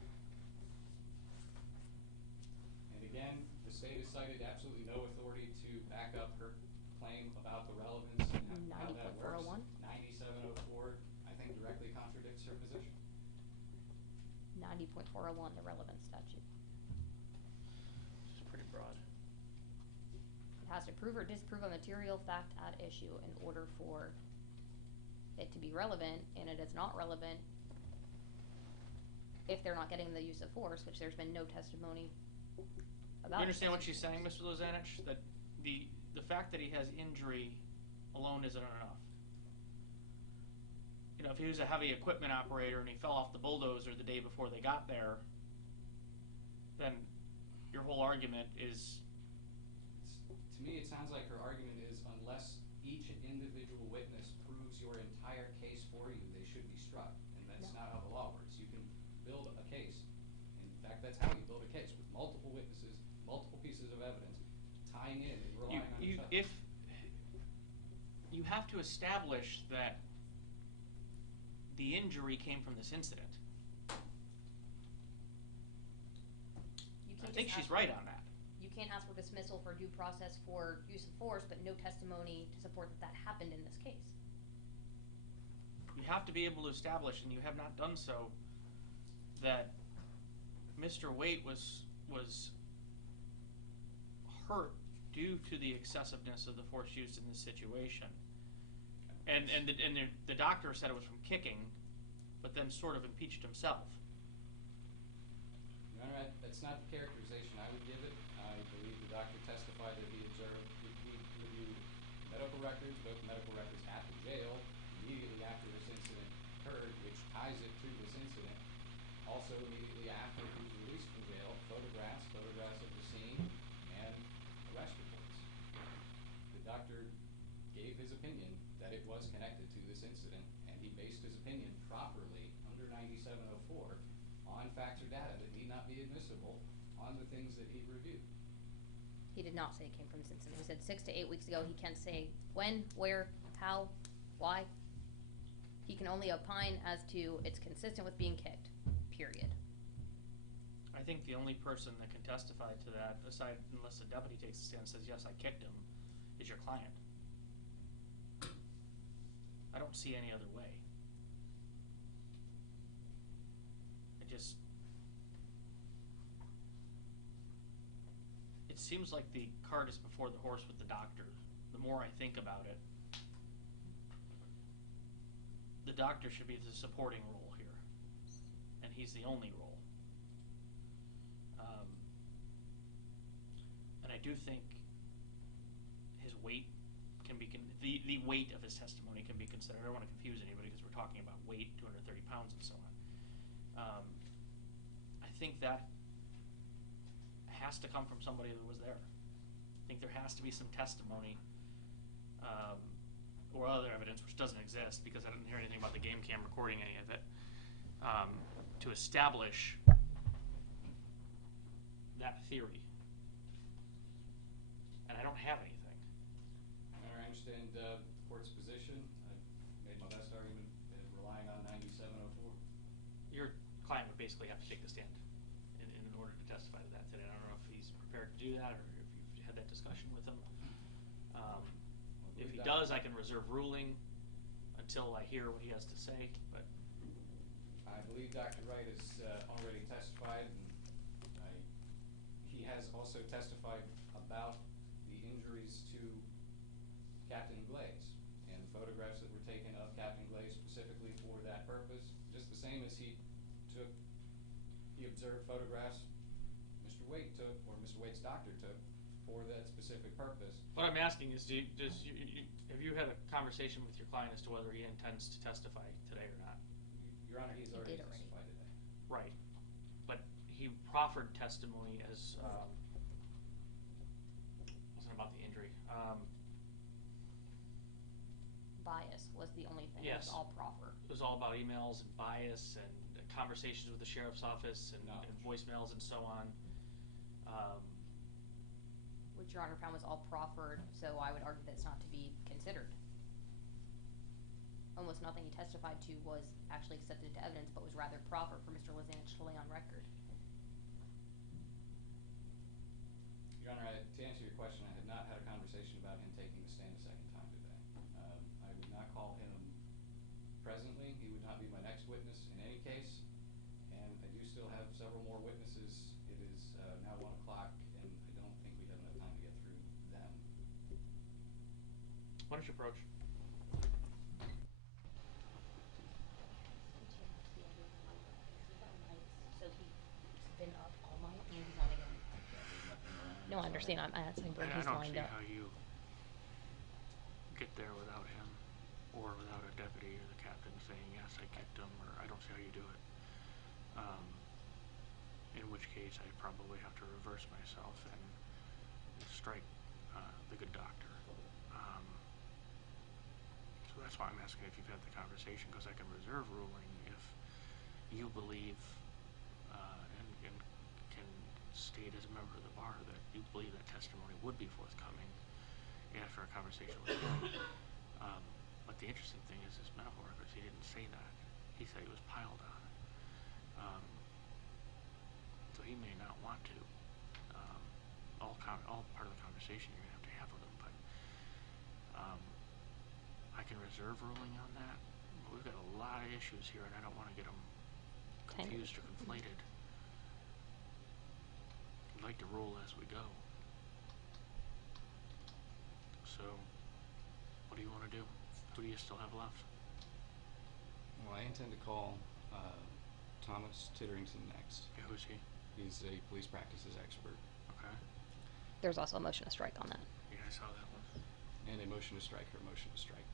And again, the state has cited absolutely no authority to back up her claim about the relevance and how that works. 9704, I think, directly contradicts her position. 90.401, the relevance statute. It's pretty broad. It has to prove or disprove a material fact at issue in order for it to be relevant, and it is not relevant if they're not getting the use of force, which there's been no testimony about. You understand what she's saying, Mr. Lozanich? That the fact that he has injury alone isn't enough. You know, if he was a heavy equipment operator and he fell off the bulldozer the day before they got there, then your whole argument is... To me, it sounds like her argument is unless each individual witness proves your entire case for you, they should be struck. And that's not how the law works. You can build a case. In fact, that's how you build a case, with multiple witnesses, multiple pieces of evidence, tying in and relying on each other. If you have to establish that the injury came from this incident. I think she's right on that. You can't ask for dismissal for due process for use of force, but no testimony to support that happened in this case. You have to be able to establish, and you have not done so, that Mr. Waite was hurt due to the excessiveness of the force used in this situation. And the doctor said it was from kicking, but then sort of impeached himself. Your Honor, that's not the characterization I would give it. I believe the doctor testified that he reviewed medical records, both medical records at the jail, immediately after this incident occurred, which ties it to this incident. Also, immediately after he was released from jail, photographs of the scene, and arrest reports. The doctor gave his opinion that it was connected to this incident, and he based his opinion properly under 9704 on facts or data that need not be admissible on the things that he reviewed. He did not say it came from this incident. He said 6 to 8 weeks ago. He can't say when, where, how, why. He can only opine as to it's consistent with being kicked, period. I think the only person that can testify to that, aside unless the deputy takes a stand and says, yes, I kicked him, is your client. I don't see any other way. It seems like the cart is before the horse with the doctor. The more I think about it, the doctor should be the supporting role here, and he's the only role. And I do think his weight can be the weight of his testimony can be considered. I don't want to confuse anybody because we're talking about weight, 230 pounds, and so on. I think that has to come from somebody that was there. I think there has to be some testimony or other evidence, which doesn't exist because I didn't hear anything about the game cam recording any of it, to establish that theory. And I don't have anything. I understand the court's position. I've made my best argument relying on 9704. Your client would basically have to take the stand in order to testify to that today. I don't know if he's prepared to do that or if you've had that discussion with him. If he does, I can reserve ruling until I hear what he has to say. But I believe Dr. Wright has already testified, and he has also testified about the injuries to Captain Glaze and the photographs that were taken of Captain Glaze specifically for that purpose, just the same as he observed photographs Mr. Waite took, or Mr. Waite's doctor took, for that specific purpose. What I'm asking is, have you had a conversation with your client as to whether he intends to testify today or not? Your Honor, he's already testified today. Right, but he proffered testimony as wasn't about the injury. the only thing. It Yes. was all proffer. It was all about emails and bias and conversations with the sheriff's office and voicemails and so on. Which Your Honor found was all proffered, so I would argue that it's not to be considered. Almost nothing he testified to was actually accepted into evidence, but was rather proffered for Mr. Lizanich to lay on record. Your Honor, to answer your question, I have not had a conversation about him taking the stand a second time today. I would not call him presently. He would not be my next witness in any case. And I do still have several more witnesses. It is now 1 o'clock, and I don't think we have enough time to get through them. Why don't you approach? So he's been up all night and he's not again. No, I understand. I'm asking where he's lined up. I don't see how you get there without him, or without a deputy or the captain saying, yes, I kicked him, or I don't see how you do it. In which case, I probably have to reverse myself and strike the good doctor. So that's why I'm asking if you've had the conversation, because I can reserve ruling if you believe and can state as a member of the bar that you believe that testimony would be forthcoming after a conversation with him. But the interesting thing is his medical records, he didn't say that. He said he was piled on. So he may not want to. All part of the conversation you're going to have with him, but I can reserve ruling on that. We've got a lot of issues here, and I don't want to get them confused or conflated. I'd like to rule as we go. So, what do you want to do? Who do you still have left? Well, I intend to call Thomas Titterington next. Okay, who's he? He's a police practices expert. Okay. There's also a motion to strike on that. Yeah, I saw that one. And a motion to strike, her motion to strike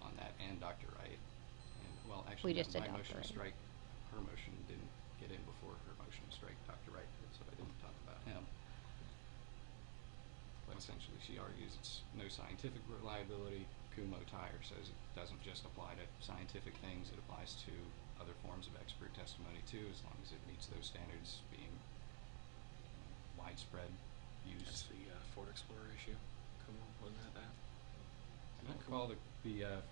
on that, and Dr. Wright. And, well, actually, We just did my Dr. motion to Wright. strike, her motion didn't get in before her motion to strike Dr. Wright did, so I didn't talk about him. But essentially, she argues it's no scientific reliability. Kumho Tire says it doesn't just apply to scientific things, it applies to other forms of expert testimony too, as long as it meets those standards, being widespread use. That's the Ford Explorer issue. Wasn't that? I don't recall the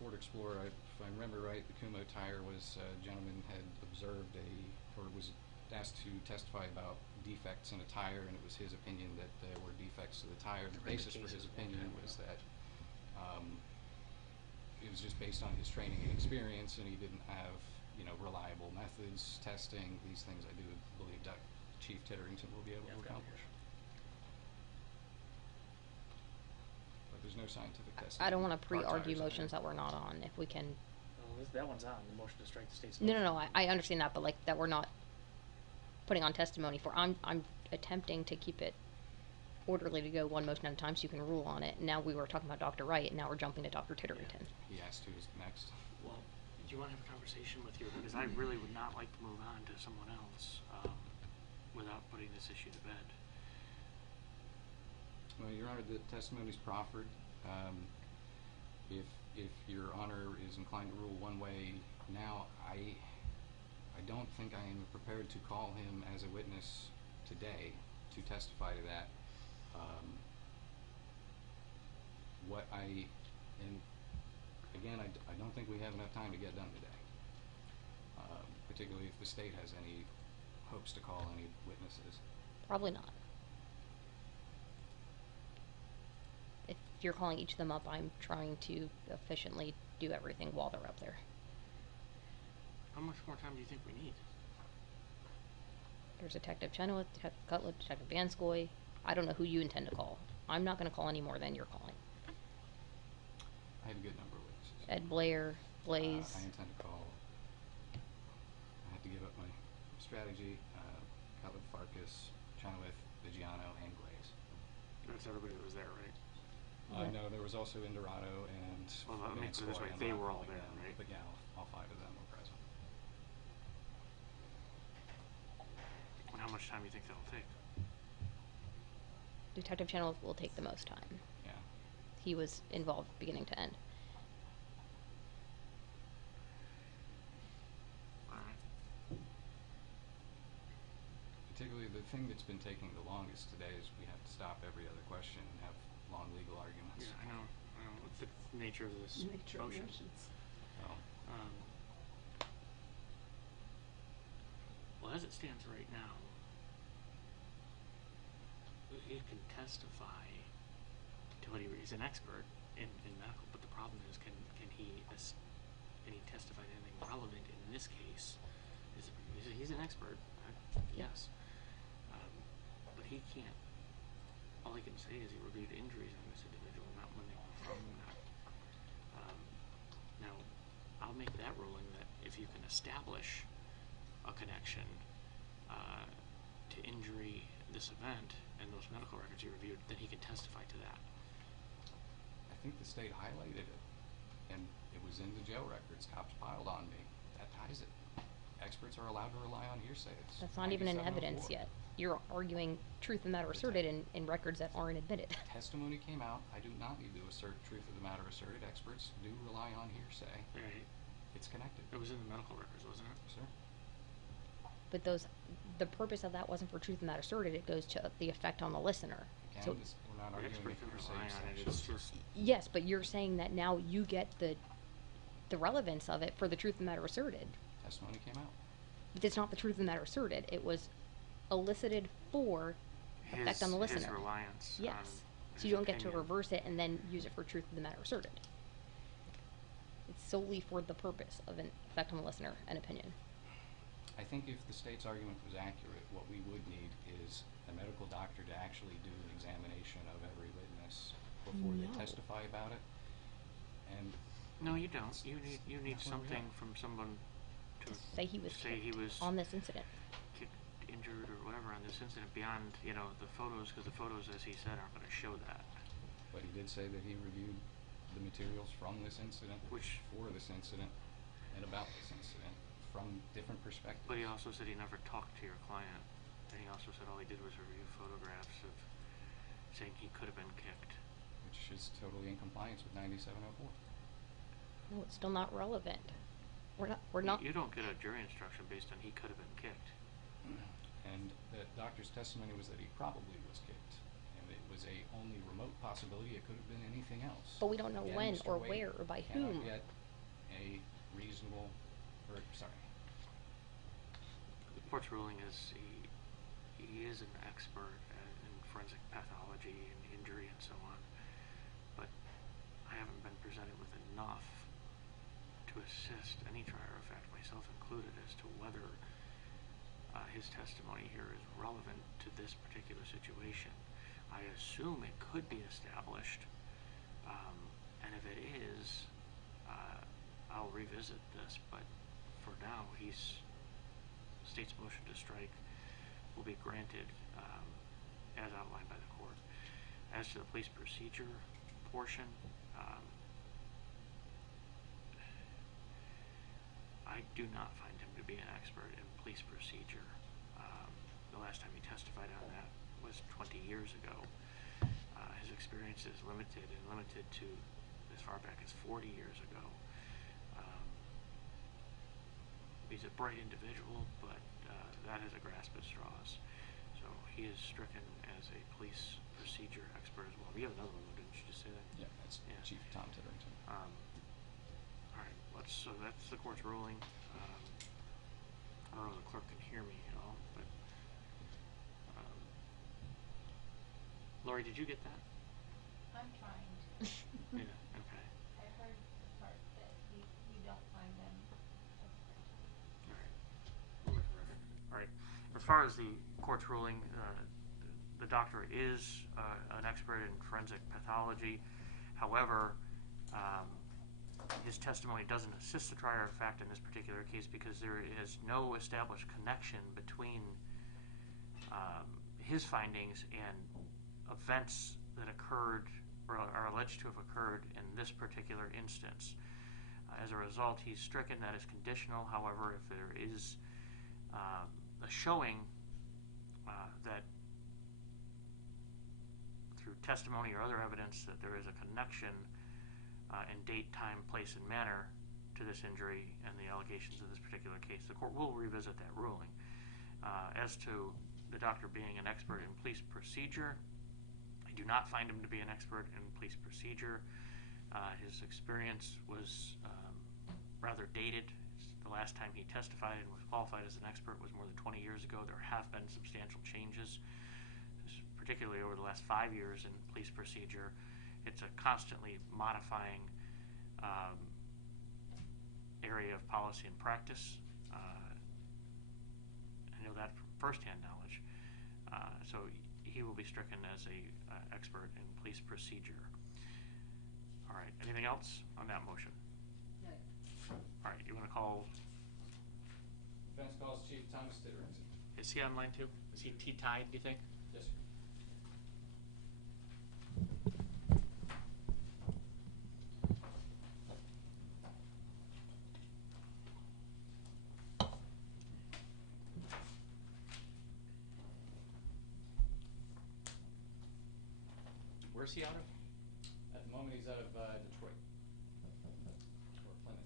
Ford Explorer. If I remember right, the Kumho Tire was a gentleman had observed or was asked to testify about defects in a tire, and it was his opinion that there were defects to the tire. The basis for his opinion was that it was just based on his training and experience, and he didn't have, reliable methods, testing, these things I do believe Chief Titterington will be able to accomplish. But there's no scientific testing. I don't want to pre-argue motions that we're not on. If we can. Well, that one's on, the motion to strike the state's No, motion. no, no. I understand that, but like that we're not putting on testimony for. I'm attempting to keep it orderly to go one motion at a time so you can rule on it. Now we were talking about Dr. Wright, and now we're jumping to Dr. Titterington. He asked who's next. Well, do you want to have a conversation with you? Because I really would not like to move on to someone else without putting this issue to bed. Well, Your Honor, the testimony's proffered. If Your Honor is inclined to rule one way now, I don't think I am prepared to call him as a witness today to testify to that. And again, I don't think we have enough time to get done today, particularly if the state has any hopes to call any witnesses. Probably not. If you're calling each of them up, I'm trying to efficiently do everything while they're up there. How much more time do you think we need? There's Detective Chenoweth, Detective Cutlip, Detective Vanskoy. I don't know who you intend to call. I'm not going to call any more than you're calling. I have a good number of witnesses. Ed Blair, Blaze. I intend to call. I have to give up my strategy. Cutlip, Farkas, Chenoweth, Vigiano, and Glaze. That's everybody that was there, right? No, there was also Indorado and Well, let me put it this way, I'm they not were all calling there, them, right? But yeah, all 5 of them were present. And how much time do you think that'll take? Detective Chenoweth will take the most time. Yeah. He was involved beginning to end. thing that's been taking the longest today is we have to stop every other question and have long legal arguments. Yeah, I know. It's the nature of this motion. So, Well, as it stands right now, he can testify to what he's an expert in medical, but the problem is, can he testify to anything relevant in this case? He's an expert, yes, but he can't. All he can say is he reviewed injuries on this individual, not when they were from that. Now, I'll make that ruling that if you can establish a connection to injury, this event, and those medical records he reviewed, then he can testify to that. I think the state highlighted it, and it was in the jail records. Cops piled on me. That ties it. Experts are allowed to rely on hearsay. That's not even in 9704. evidence yet. You're arguing truth of the matter asserted in records that aren't admitted. Testimony came out. I do not need to assert truth of the matter asserted. Experts do rely on hearsay. Right. It's connected. It was in the medical records, wasn't it? Sir? But the purpose of that wasn't for truth of the matter asserted. It goes to the effect on the listener. Again, So, we're not The arguing expert the can hearsay rely on it. section. It's just yes, but you're saying that now you get the relevance of it for the truth of the matter asserted. Testimony came out. But it's not the truth of the matter asserted. It was elicited for effect on the listener. His reliance. Yes. On So you his don't get to opinion. reverse it and then use it for truth of the matter asserted. It's solely for the purpose of an effect on the listener and opinion. I think if the state's argument was accurate, what we would need is a medical doctor to actually do an examination of every witness before they No. testify about it. And No, you don't. You need That's what we something got. from someone to Say he was say he was on this incident. kicked, injured, or whatever on this incident beyond, the photos, because the photos, as he said, aren't going to show that. But he did say that he reviewed the materials from this incident, Which- for this incident, and about this incident from different perspectives. But he also said he never talked to your client, and he also said all he did was review photographs of saying he could have been kicked. Which is totally in compliance with 9704. No, it's still not relevant. We're not. You don't get a jury instruction based on he could have been kicked. And the doctor's testimony was that he probably was kicked. And it was a only remote possibility. It could have been anything else. But we don't know Again, when Mr. or Wade where or by cannot whom. get a reasonable, The court's ruling is he is an expert in forensic pathology and injury and so on, but I haven't been presented with enough to assist any trier of fact, myself included, as to whether his testimony here is relevant to this particular situation. I assume it could be established, and if it is, I'll revisit this, but for now, the state's motion to strike will be granted as outlined by the court. As to the police procedure portion, I do not find him to be an expert in police procedure. The last time he testified on that was 20 years ago. His experience is limited to as far back as 40 years ago. He's a bright individual, but that is a grasp at straws. So he is stricken as a police procedure expert as well. You have another one, didn't you just say that? Yeah, that's Yeah. Chief Tom Titterington. All right, so that's the court's ruling. I don't know if the clerk can hear me at all, but Lori, did you get that? I'm trying to. Yeah, okay. I heard the part that you don't find them All right. All right. As far as the court's ruling, the doctor is an expert in forensic pathology. However, his testimony doesn't assist the trier of fact in this particular case because there is no established connection between his findings and events that occurred or are alleged to have occurred in this particular instance. As a result, he's stricken. That is conditional. However, if there is a showing that through testimony or other evidence that there is a connection in date, time, place, and manner to this injury and the allegations of this particular case, the court will revisit that ruling. As to the doctor being an expert in police procedure. I do not find him to be an expert in police procedure. His experience was rather dated. The last time he testified and was qualified as an expert was more than 20 years ago. There have been substantial changes, particularly over the last 5 years in police procedure. It's a constantly modifying area of policy and practice. I know that from firsthand knowledge. So he will be stricken as a expert in police procedure. All right, anything else on that motion? No. All right, you want to call? Defense calls Chief Thomas Titterington. Is he online too? Is he T-tied, do you think? Yes, sir. Where's he out of? At the moment, he's out of Detroit. Or Plymouth.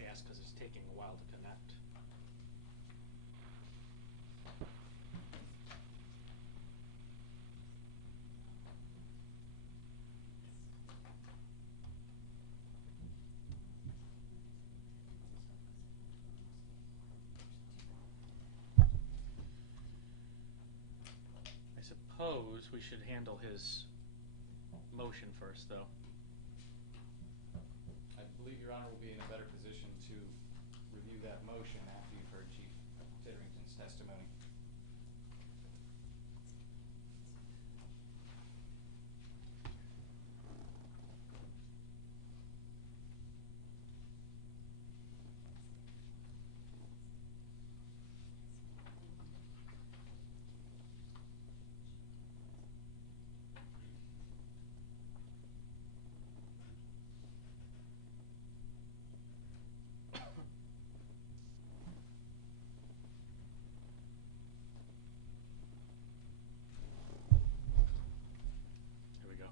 I ask because it's taking a while to connect. I suppose we should handle his motion first, though. I believe Your Honor will be in a better position to review that motion after you've heard Chief Titterington's testimony. Here we go.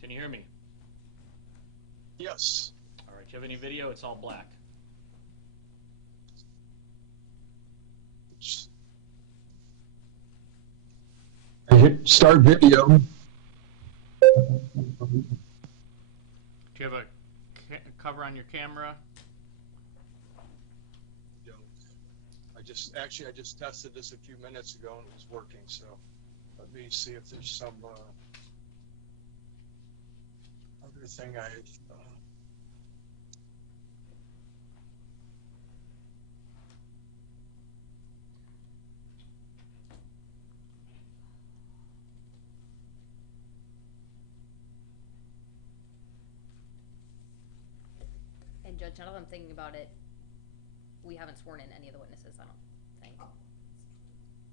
Can you hear me? Yes. All right, do you have any video? It's all black. I hit start video. Do you have a cover on your camera? Don't. I just tested this a few minutes ago and it was working. So let me see if there's some other thing I. And Judge, now that I'm thinking about it, we haven't sworn in any of the witnesses, I don't think.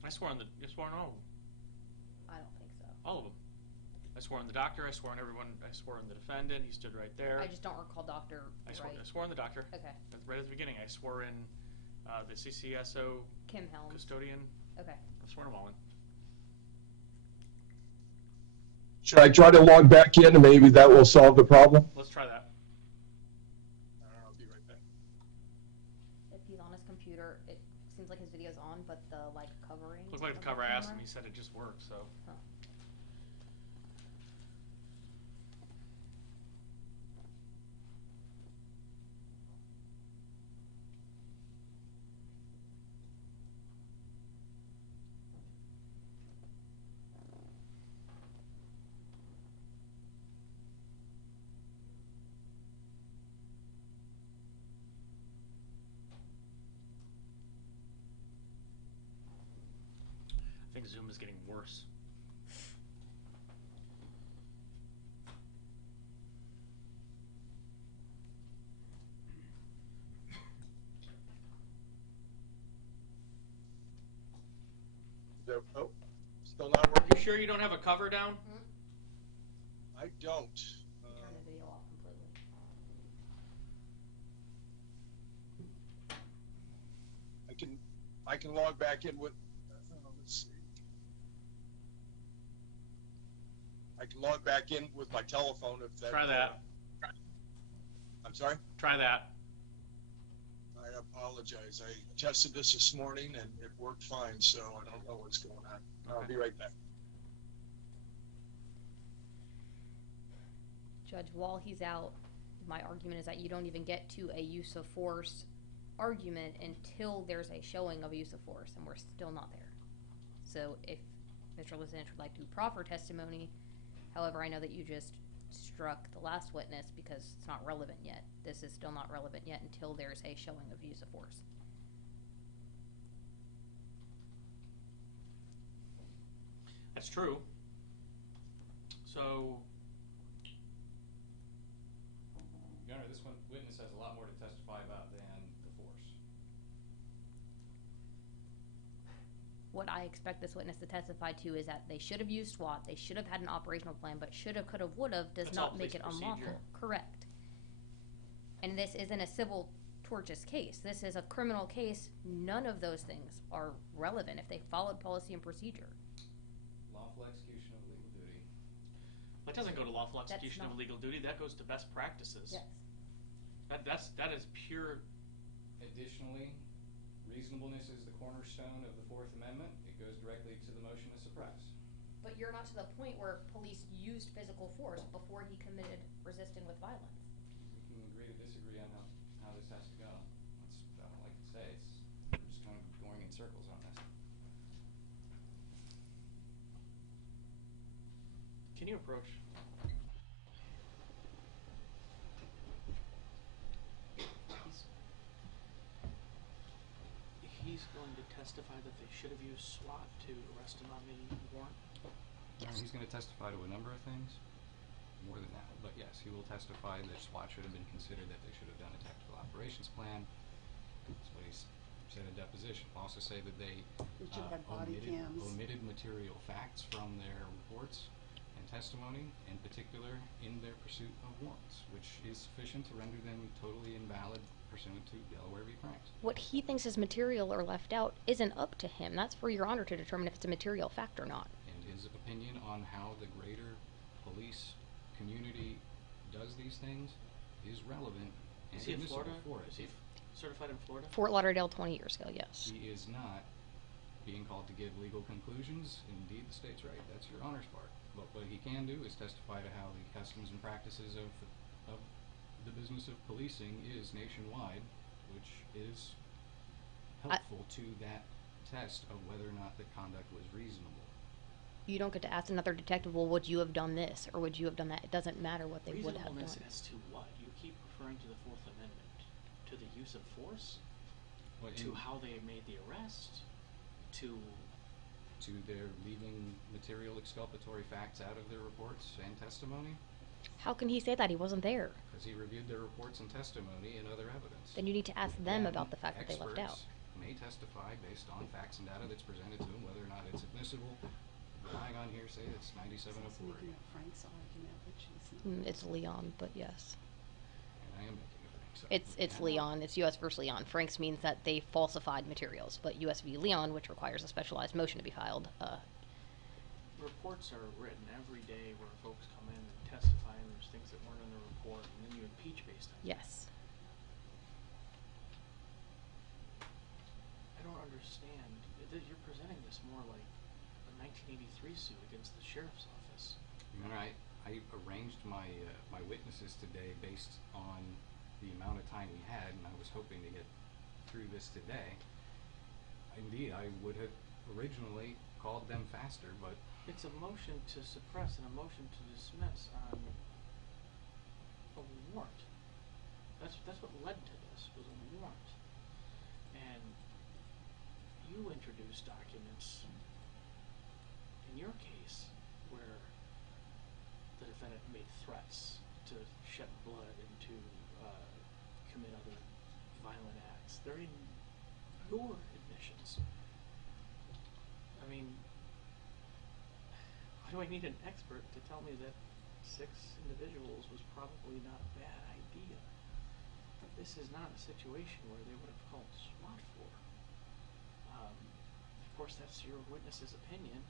I swore on all of them. I don't think so. All of them. I swore on the doctor. I swore on everyone. I swore on the defendant. He stood right there. I just don't recall Dr. I Wright. swore on the doctor. Okay. Right at the beginning. I swore in the CCSO Kim Helms. custodian. Okay. I swore them all in. Should I try to log back in and maybe that will solve the problem? Let's try that. I'll be right back. If he's on his computer, it seems like his video's on, but the covering. Looked like of the cover. I asked him. camera- He said it just worked. So. Huh. I think Zoom is getting worse. Oh, still not working? You sure you don't have a cover down? I don't. Turn the video off completely. I can log back in with. Let's see. I can log back in with my telephone if that. Try that. I'm sorry? Try that. I apologize. I tested this morning and it worked fine, so I don't know what's going on. I'll be right back. Judge, while he's out, my argument is that you don't even get to a use of force argument until there's a showing of use of force, and we're still not there. So if Mr. Lizinich would like to proffer testimony, however, I know that you just struck the last witness because it's not relevant yet. This is still not relevant yet until there's a showing of use of force. That's true. So, Your Honor, this one witness has a lot more to testify about than the force. What I expect this witness to testify to is that they should have used SWAT, they should have had an operational plan, but should have, could have, would have does That's all not make it police unlawful. procedure. Correct. And this isn't a civil tortious case. This is a criminal case. None of those things are relevant if they followed policy and procedure. Lawful execution of legal duty. that doesn't go to lawful That's execution of not- legal duty. That goes to best practices. Yes. That is pure. Additionally, reasonableness is the cornerstone of the Fourth Amendment. It goes directly to the motion to suppress. But you're not to the point where police used physical force before he committed resisting with violence. We can agree to disagree on how this has to go. That's what I don't like to say. We're just kind of going in circles on this. Can you approach? He's going to testify that they should have used SWAT to arrest him on the warrant. Yes. He's going to testify to a number of things, more than that. But yes, he will testify that SWAT should have been considered, that they should have done a tactical operations plan. That's what he's said in deposition. Also say that they should have had body cams. omitted material facts from their reports and testimony, in particular in their pursuit of warrants, which is sufficient to render them totally invalid pursuant to Delaware v. Franks. What he thinks is material or left out isn't up to him. That's for your honor to determine if it's a material fact or not. And his opinion on how the greater police community does these things is relevant and Is he in admissible Florida? for it. Is he certified in Florida? Fort Lauderdale 20 years ago, yes. He is not being called to give legal conclusions. Indeed, the state's right. That's your honor's part. But what he can do is testify to how the customs and practices of the business of policing is nationwide, which is helpful to that test of whether or not the conduct was reasonable. You don't get to ask another detective, well, would you have done this or would you have done that? It doesn't matter what they would have done. Reasonableness as to what? You keep referring to the Fourth Amendment. To the use of force? Well, To how they made the arrest? To their leaving material exculpatory facts out of their reports and testimony, How can he say that? He wasn't there. because he reviewed their reports and testimony and other evidence. Then you need to ask them And about the fact that they left out. experts may testify based on facts and data that's presented to them, whether or not it's admissible, relying on hearsay that's 9704. Making a Frank's argument, which is not. It's Leon, but yes. And I am making a Frank's It's argument. Leon. It's U.S. versus Leon. Franks means that they falsified materials, but U.S. v. Leon, which requires a specialized motion to be filed. reports are written every day where folks come in and testify and there's things that weren't in the report and then you impeach based on that. Yes. I don't understand. You're presenting this more like a 1983 suit against the sheriff's office. You know, I arranged my my witnesses today based on the amount of time we had, and I was hoping to get through this today. Indeed, I would have originally called them faster, but It's a motion to suppress and a motion to dismiss on a warrant. That's what led to this, was a warrant. And you introduced documents in your case where the defendant made threats to shed blood and to commit other violent acts. They're in your admissions. I mean, why do I need an expert to tell me that 6 individuals was probably not a bad idea? This is not a situation where they would have called SWAT for. Of course, that's your witness's opinion.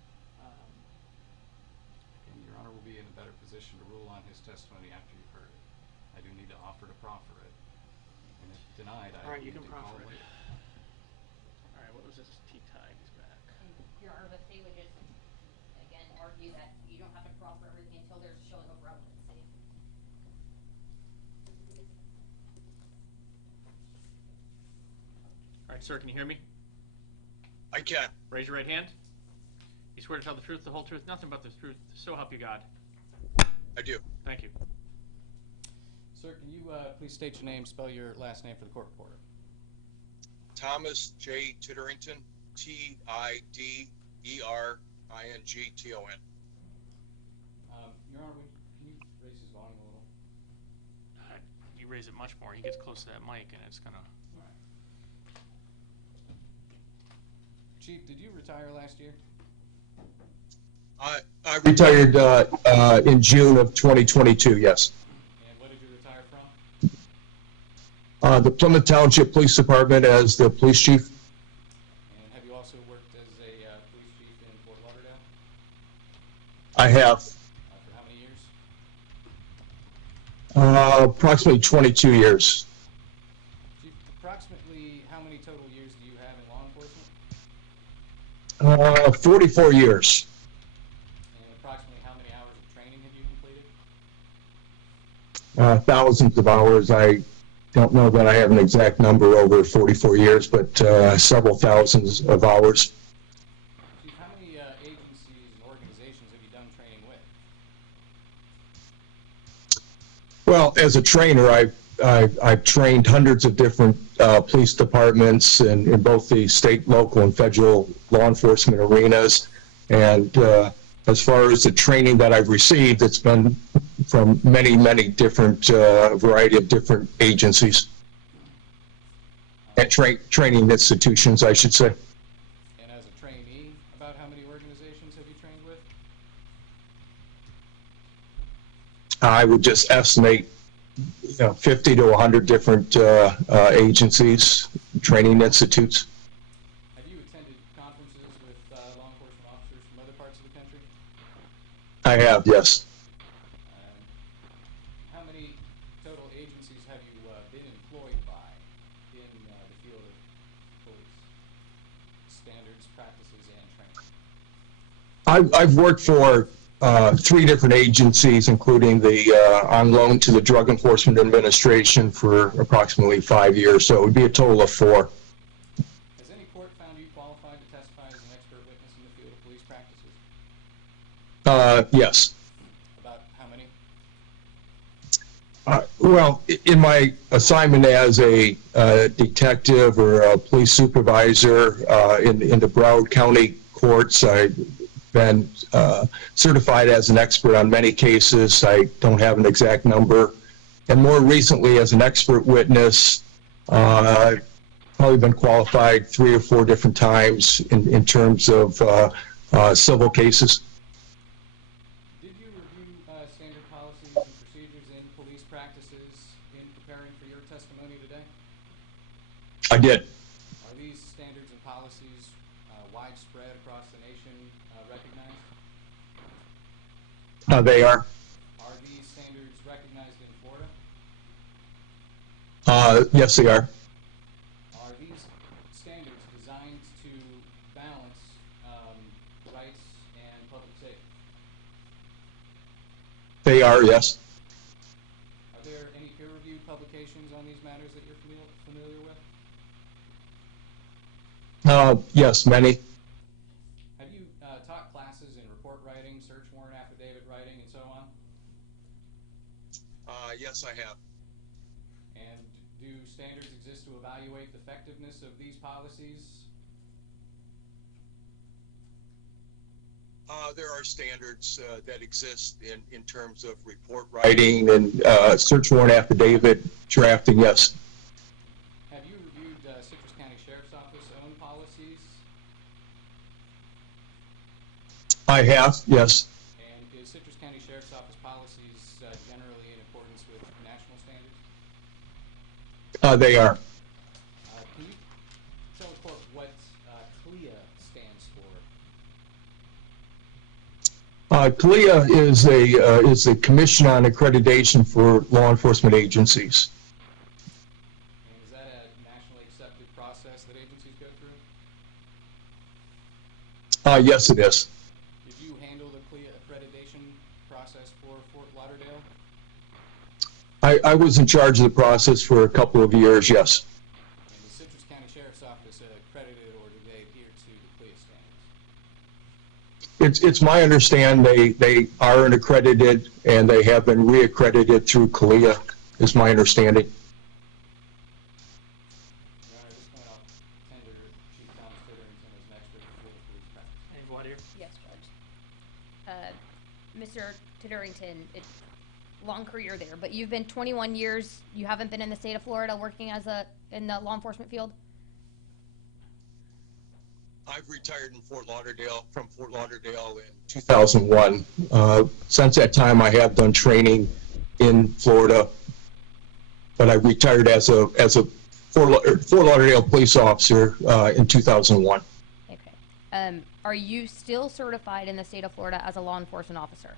and Your Honor will be in a position to rule on his testimony after you've heard it. I do need to offer to proffer it. And if denied, I All right, you need can to call proffer it. later. All right, what was this? T-Tide, he's back. Your Honor, the state would just, again, argue that you don't have to proffer everything until there's a showing of relevancy. All right, sir, can you hear me? I can. Raise your right hand. You swear to tell the truth, the whole truth, nothing but the truth, so help you God. I do. Thank you. Sir, can you please state your name, spell your last name for the court reporter? Thomas J. Titterington, Tidderington. Your Honor, can you raise his volume a little? You raise it much more, he gets close to that mic and it's gonna... All right. Chief, did you retire last year? I retired in June of 2022, yes. And what did you retire from? The Plymouth Township Police Department as the police chief. And have you also worked as a police chief in Fort Lauderdale? I have For how many years? approximately 22 years. Chief, approximately how many total years do you have in law enforcement? 44 years. And approximately how many hours of training have you completed? Thousands of hours. I don't know that I have an exact number over 44 years, but several thousands of hours. Chief, how many agencies and organizations have you done training with? Well, as a trainer, I've trained hundreds of different police departments in both the state, local, and federal law enforcement arenas. And as far as the training that I've received, it's been from many, many different variety of different agencies and training institutions, I should say. And as a trainee, about how many organizations have you trained with? I would just estimate 50 to 100 different agencies, training institutes. Have you attended conferences with law enforcement officers from other parts of the country? I have, yes. How many total agencies have you been employed by in the field of police? Standards, practices, and training. I've worked for 3 different agencies, including the on loan to the Drug Enforcement Administration for approximately 5 years, so it would be a total of 4. Has any court found you qualified to testify as an expert witness in the field of police practices? Yes. About how many? Well, in my assignment as a detective or a police supervisor in the Broward County courts, I've been certified as an expert on many cases. I don't have an exact number. And more recently, as an expert witness, I've probably been qualified 3 or 4 different times in terms of civil cases. Did you review standard policies and procedures in police practices in preparing for your testimony today? I did. Are these standards and policies widespread across the nation recognized? They are. Are these standards recognized in Florida? Yes, they are. Are these standards designed to balance rights and public safety? They are, yes. Are there any peer-reviewed publications on these matters that you're familiar with? Yes, many. Have you taught classes in report writing, search warrant affidavit writing, and so on? Yes, I have. And do standards exist to evaluate the effectiveness of these policies? There are standards that exist in terms of report writing and search warrant affidavit drafting, yes. Have you reviewed Citrus County Sheriff's Office own policies? I have, yes. And is Citrus County Sheriff's Office policies generally in accordance with national standards? They are. Can you tell the court what CLIA stands CLIA is a commission on accreditation for law enforcement agencies. And is that a nationally accepted process that agencies go through? Yes, it is. Did you handle the CLIA accreditation process for Fort Lauderdale? I was in charge of the process for a couple of years, yes. And is Citrus County Sheriff's Office accredited, or do they adhere to the CLIA standards? It's my understanding they are accredited and they have been reaccredited through CLIA, is my understanding. Your Honor, at this point I'll tender Chief Thomas Titterington as an expert in field police practice. Any voir dire? Yes, Judge. Mr. Titterington, long career there, but you've been 21 years, you haven't been in the state of Florida working in the law enforcement field? I've retired from Fort Lauderdale in 2001. Since that time, I have done training in Florida, but I retired as a Fort Lauderdale police officer in 2001. Okay. Are you still certified in the state of Florida as a law enforcement officer?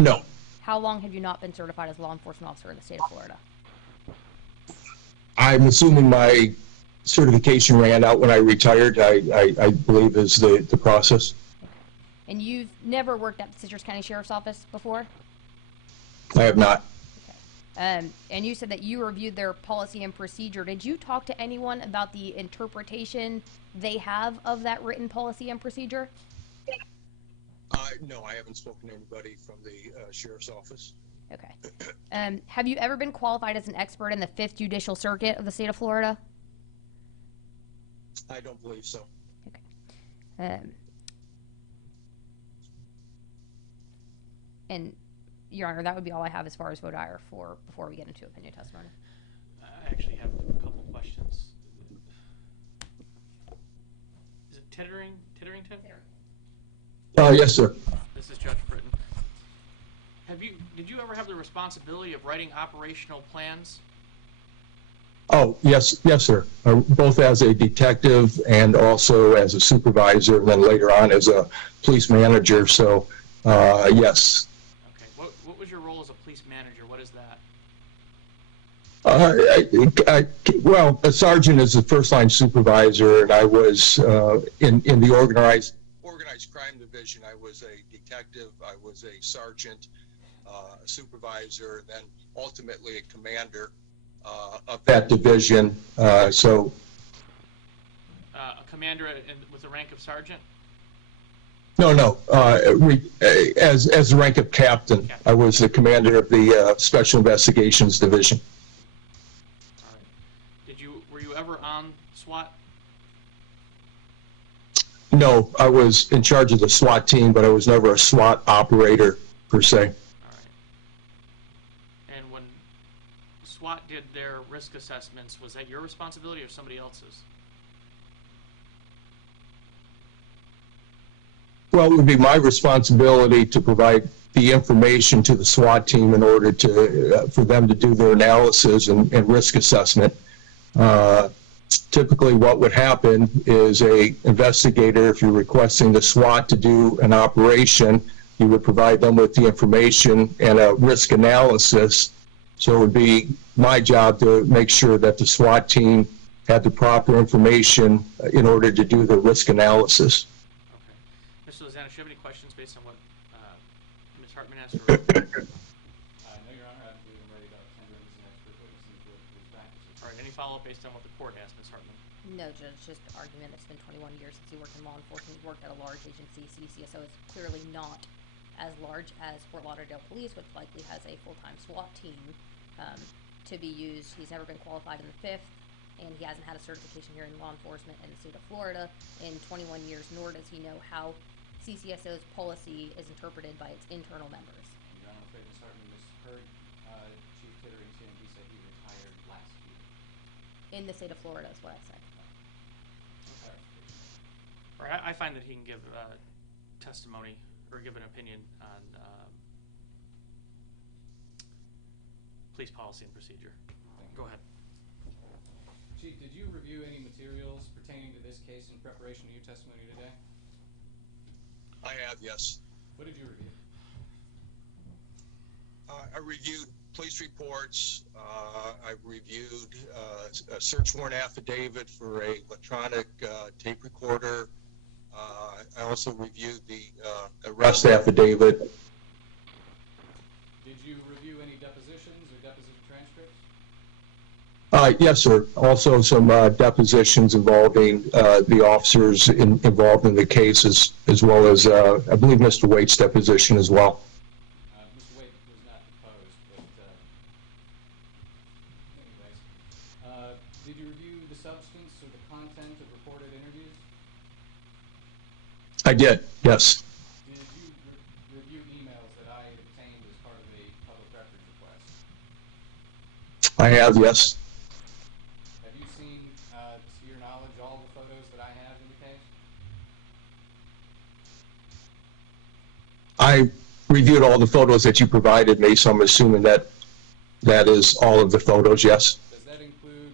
No. How long have you not been certified as a law enforcement officer in the state of Florida? I'm assuming my certification ran out when I retired, I believe is the process. And you've never worked at the Citrus County Sheriff's Office before? I have not. Okay. And you said that you reviewed their policy and procedure. Did you talk to anyone about the interpretation they have of that written policy and procedure? No, I haven't spoken to anybody from the Sheriff's Office. Okay. Have you ever been qualified as an expert in the 5th Judicial Circuit of the state of Florida? I don't believe so. Okay. And, Your Honor, that would be all I have as far as voir dire before we get into opinion testimony. I actually have a couple questions. Is it Titterington? Yes, sir. This is Judge Britton. Did you ever have the responsibility of writing operational plans? Oh, yes, sir. Both as a detective and also as a supervisor, and then later on as a police manager. So, yes. Okay. What was your role as a police manager? What is that? Well, a sergeant is the first line supervisor, and I was in the organized crime division. I was a detective. I was a sergeant, a supervisor, and then ultimately a commander of that division. A commander with the rank of sergeant? No. As the rank of captain, I was the commander of the Special Investigations Division. All right. Were you ever on SWAT? No, I was in charge of the SWAT team, but I was never a SWAT operator per se. All right. And when SWAT did their risk assessments, was that your responsibility or somebody else's? Well, it would be my responsibility to provide the information to the SWAT team in order for them to do their analysis and risk assessment. Typically what would happen is a investigator, if you're requesting the SWAT to do an operation, you would provide them with the information and a risk analysis. So it would be my job to make sure that the SWAT team had the proper information in order to do the risk analysis. Okay. Mr. Lozano, do you have any questions based on what Ms. Hartman asked? No, Your Honor, I believe I'm ready to tender him as an expert witness in the field of police practices. All right. Any follow-up based on what the court asked, Ms. Hartman? No, Judge, just the argument. It's been 21 years since he worked in law enforcement. He worked at a large agency. CCSO is clearly not as large as Fort Lauderdale Police, which likely has a full-time SWAT team to be used. He's never been qualified in the 5th, and he hasn't had a certification here in law enforcement in the state of Florida in 21 years, nor does he know how CCSO's policy is interpreted by its internal members. Your Honor, I'm afraid Ms. Hartman misheard Chief Titterington. He said he retired last year. In the state of Florida is what I said. All right. I find that he can give testimony or give an opinion on police policy and procedure. Go ahead. Chief, did you review any materials pertaining to this case in preparation of your testimony today? I have, yes. What did you review? I reviewed police reports. I reviewed a search warrant affidavit for a electronic tape recorder. I also reviewed the arrest affidavit. Did you review any depositions or deposition transcripts? Yes, sir. Also some depositions involving the officers involved in the cases, as well as, I believe, Mr. Waite's deposition as well. Mr. Waite was not deposed, but anyways. Did you review the substance or the content of reported interviews? I did, yes. Did you review emails that I obtained as part of a public records request? I have, yes. Have you seen, to your knowledge, all the photos that I have in the case? I reviewed all the photos that you provided me, so I'm assuming that that is all of the photos, yes. Does that include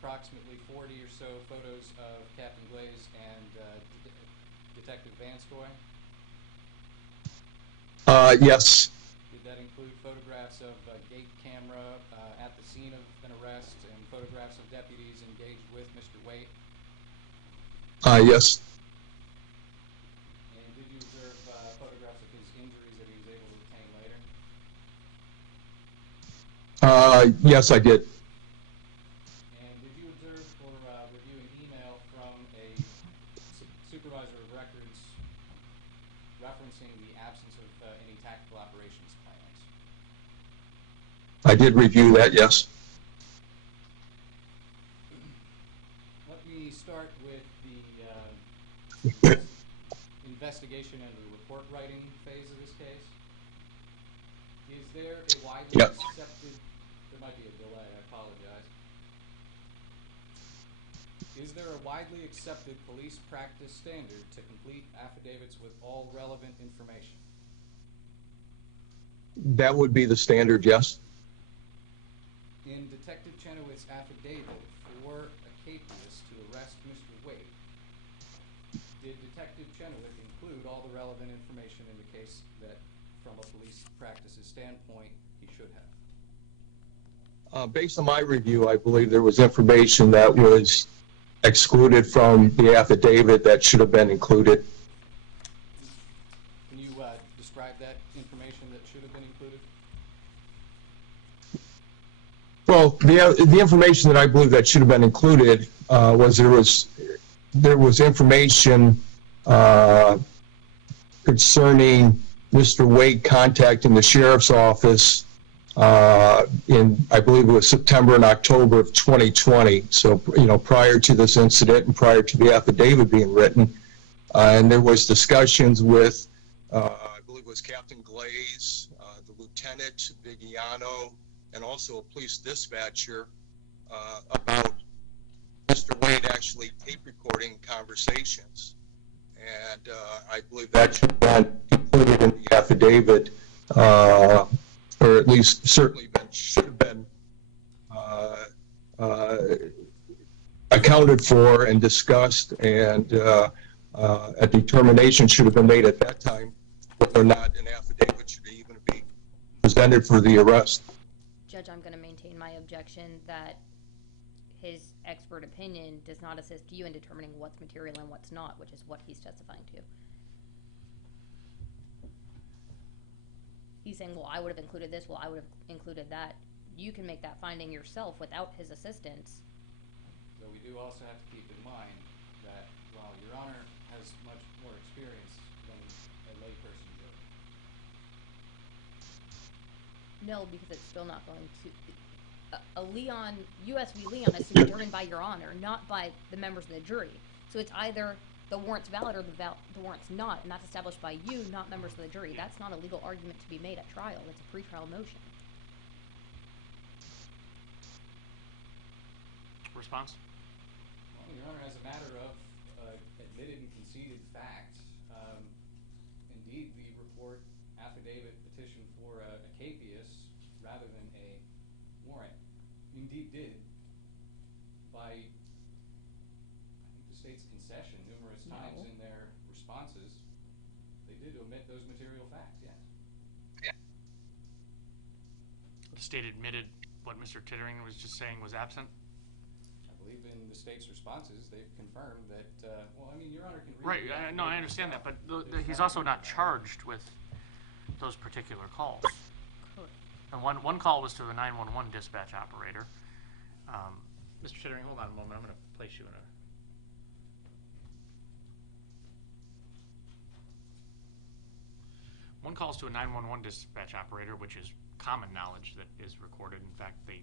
approximately 40 or so photos of Captain Glaze and Detective Vanskoy? Yes. Did that include photographs of a gate camera at the scene of an arrest and photographs of deputies engaged with Mr. Waite? Yes. And did you observe photographs of his injuries that he was able to obtain later? Yes, I did. And did you observe or review an email from a supervisor of records referencing the absence of any tactical operations plans? I did review that, yes. Let me start with the investigation and the report writing phase of this case. Is there a widely Yep. accepted, there might be a delay, I apologize. Is there a widely accepted police practice standard to complete affidavits with all relevant information? That would be the standard, yes. In Detective Chenoweth's affidavit for Acapius to arrest Mr. Waite, did Detective Chenoweth include all the relevant information in the case that, from a police practices standpoint, he should have? Based on my review, I believe there was information that was excluded from the affidavit that should have been included. Can you describe that information that should have been included? Well, the information that I believe that should have been included was there was information concerning Mr. Waite contacting the sheriff's office in, I believe it was September and October of 2020. So, you know, prior to this incident and prior to the affidavit being written, and there was discussions with, I believe it was Captain Glaze, the Lieutenant Vigiano, and also a police dispatcher about Mr. Waite actually tape recording conversations. And I believe that should have been included in the affidavit, or at least certainly should have been accounted for and discussed, and a determination should have been made at that time whether or not an affidavit should even be presented for the arrest. Judge, I'm going to maintain my objection that his expert opinion does not assist you in determining what's material and what's not, which is what he's testifying to. He's saying, well, I would have included this, well, I would have included that. You can make that finding yourself without his assistance. So we do also have to keep in mind that while Your Honor has much more experience than a layperson would. No, because it's still not going to. A Leon, U.S. v. Leon is to be determined by Your Honor, not by the members of the jury. So it's either the warrant's valid or the warrant's not, and that's established by you, not members of the jury. That's not a legal argument to be made at trial. It's a pretrial motion. Response? Well, Your Honor, as a matter of admitted and conceded fact, indeed the report, affidavit, petition for Acapius, rather than a warrant, indeed did, by, I think the state's concession numerous times in their responses, they did omit those material facts, yes. The state admitted what Mr. Tittering was just saying was absent? I believe in the state's responses, they've confirmed that, well, I mean, Your Honor can read. Right, no, I understand that, but he's also not charged with those particular calls. Correct. And one call was to the 911 dispatch operator. Mr. Tittering, hold on a moment, I'm gonna place you in a... One call is to a 911 dispatch operator, which is common knowledge that is recorded. In fact, they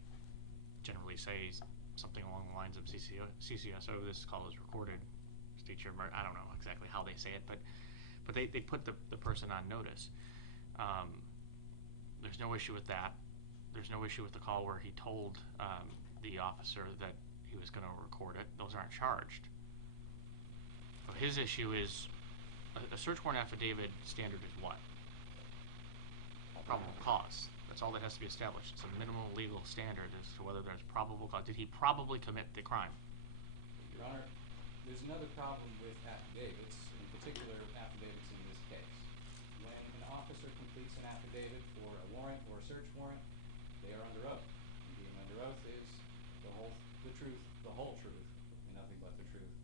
generally say something along the lines of CCSO, this call is recorded. State your, I don't know exactly how they say it, but they put the person on notice. There's no issue with that. There's no issue with the call where he told the officer that he was going to record it. Those aren't charged. So his issue is, a search warrant affidavit standard is what? Probable cause. That's all that has to be established. It's a minimal legal standard as to whether there's probable cause. Did he probably commit the crime? Your Honor, there's another problem with affidavits, in particular affidavits in this case. When an officer completes an affidavit for a warrant or a search warrant, they are under oath. And being under oath is the truth, the whole truth, and nothing but the truth.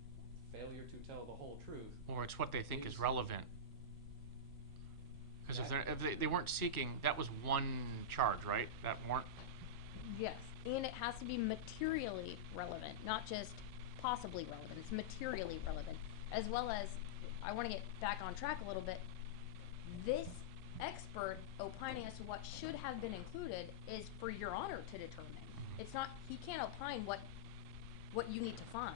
Failure to tell the whole truth. Or it's what they think is relevant. Because if they weren't seeking, that was one charge, right? That warrant? Yes, and it has to be materially relevant, not just possibly relevant. It's materially relevant, as well as, I want to get back on track a little bit. This expert opining as to what should have been included is for Your Honor to determine. It's not, he can't opine what you need to find.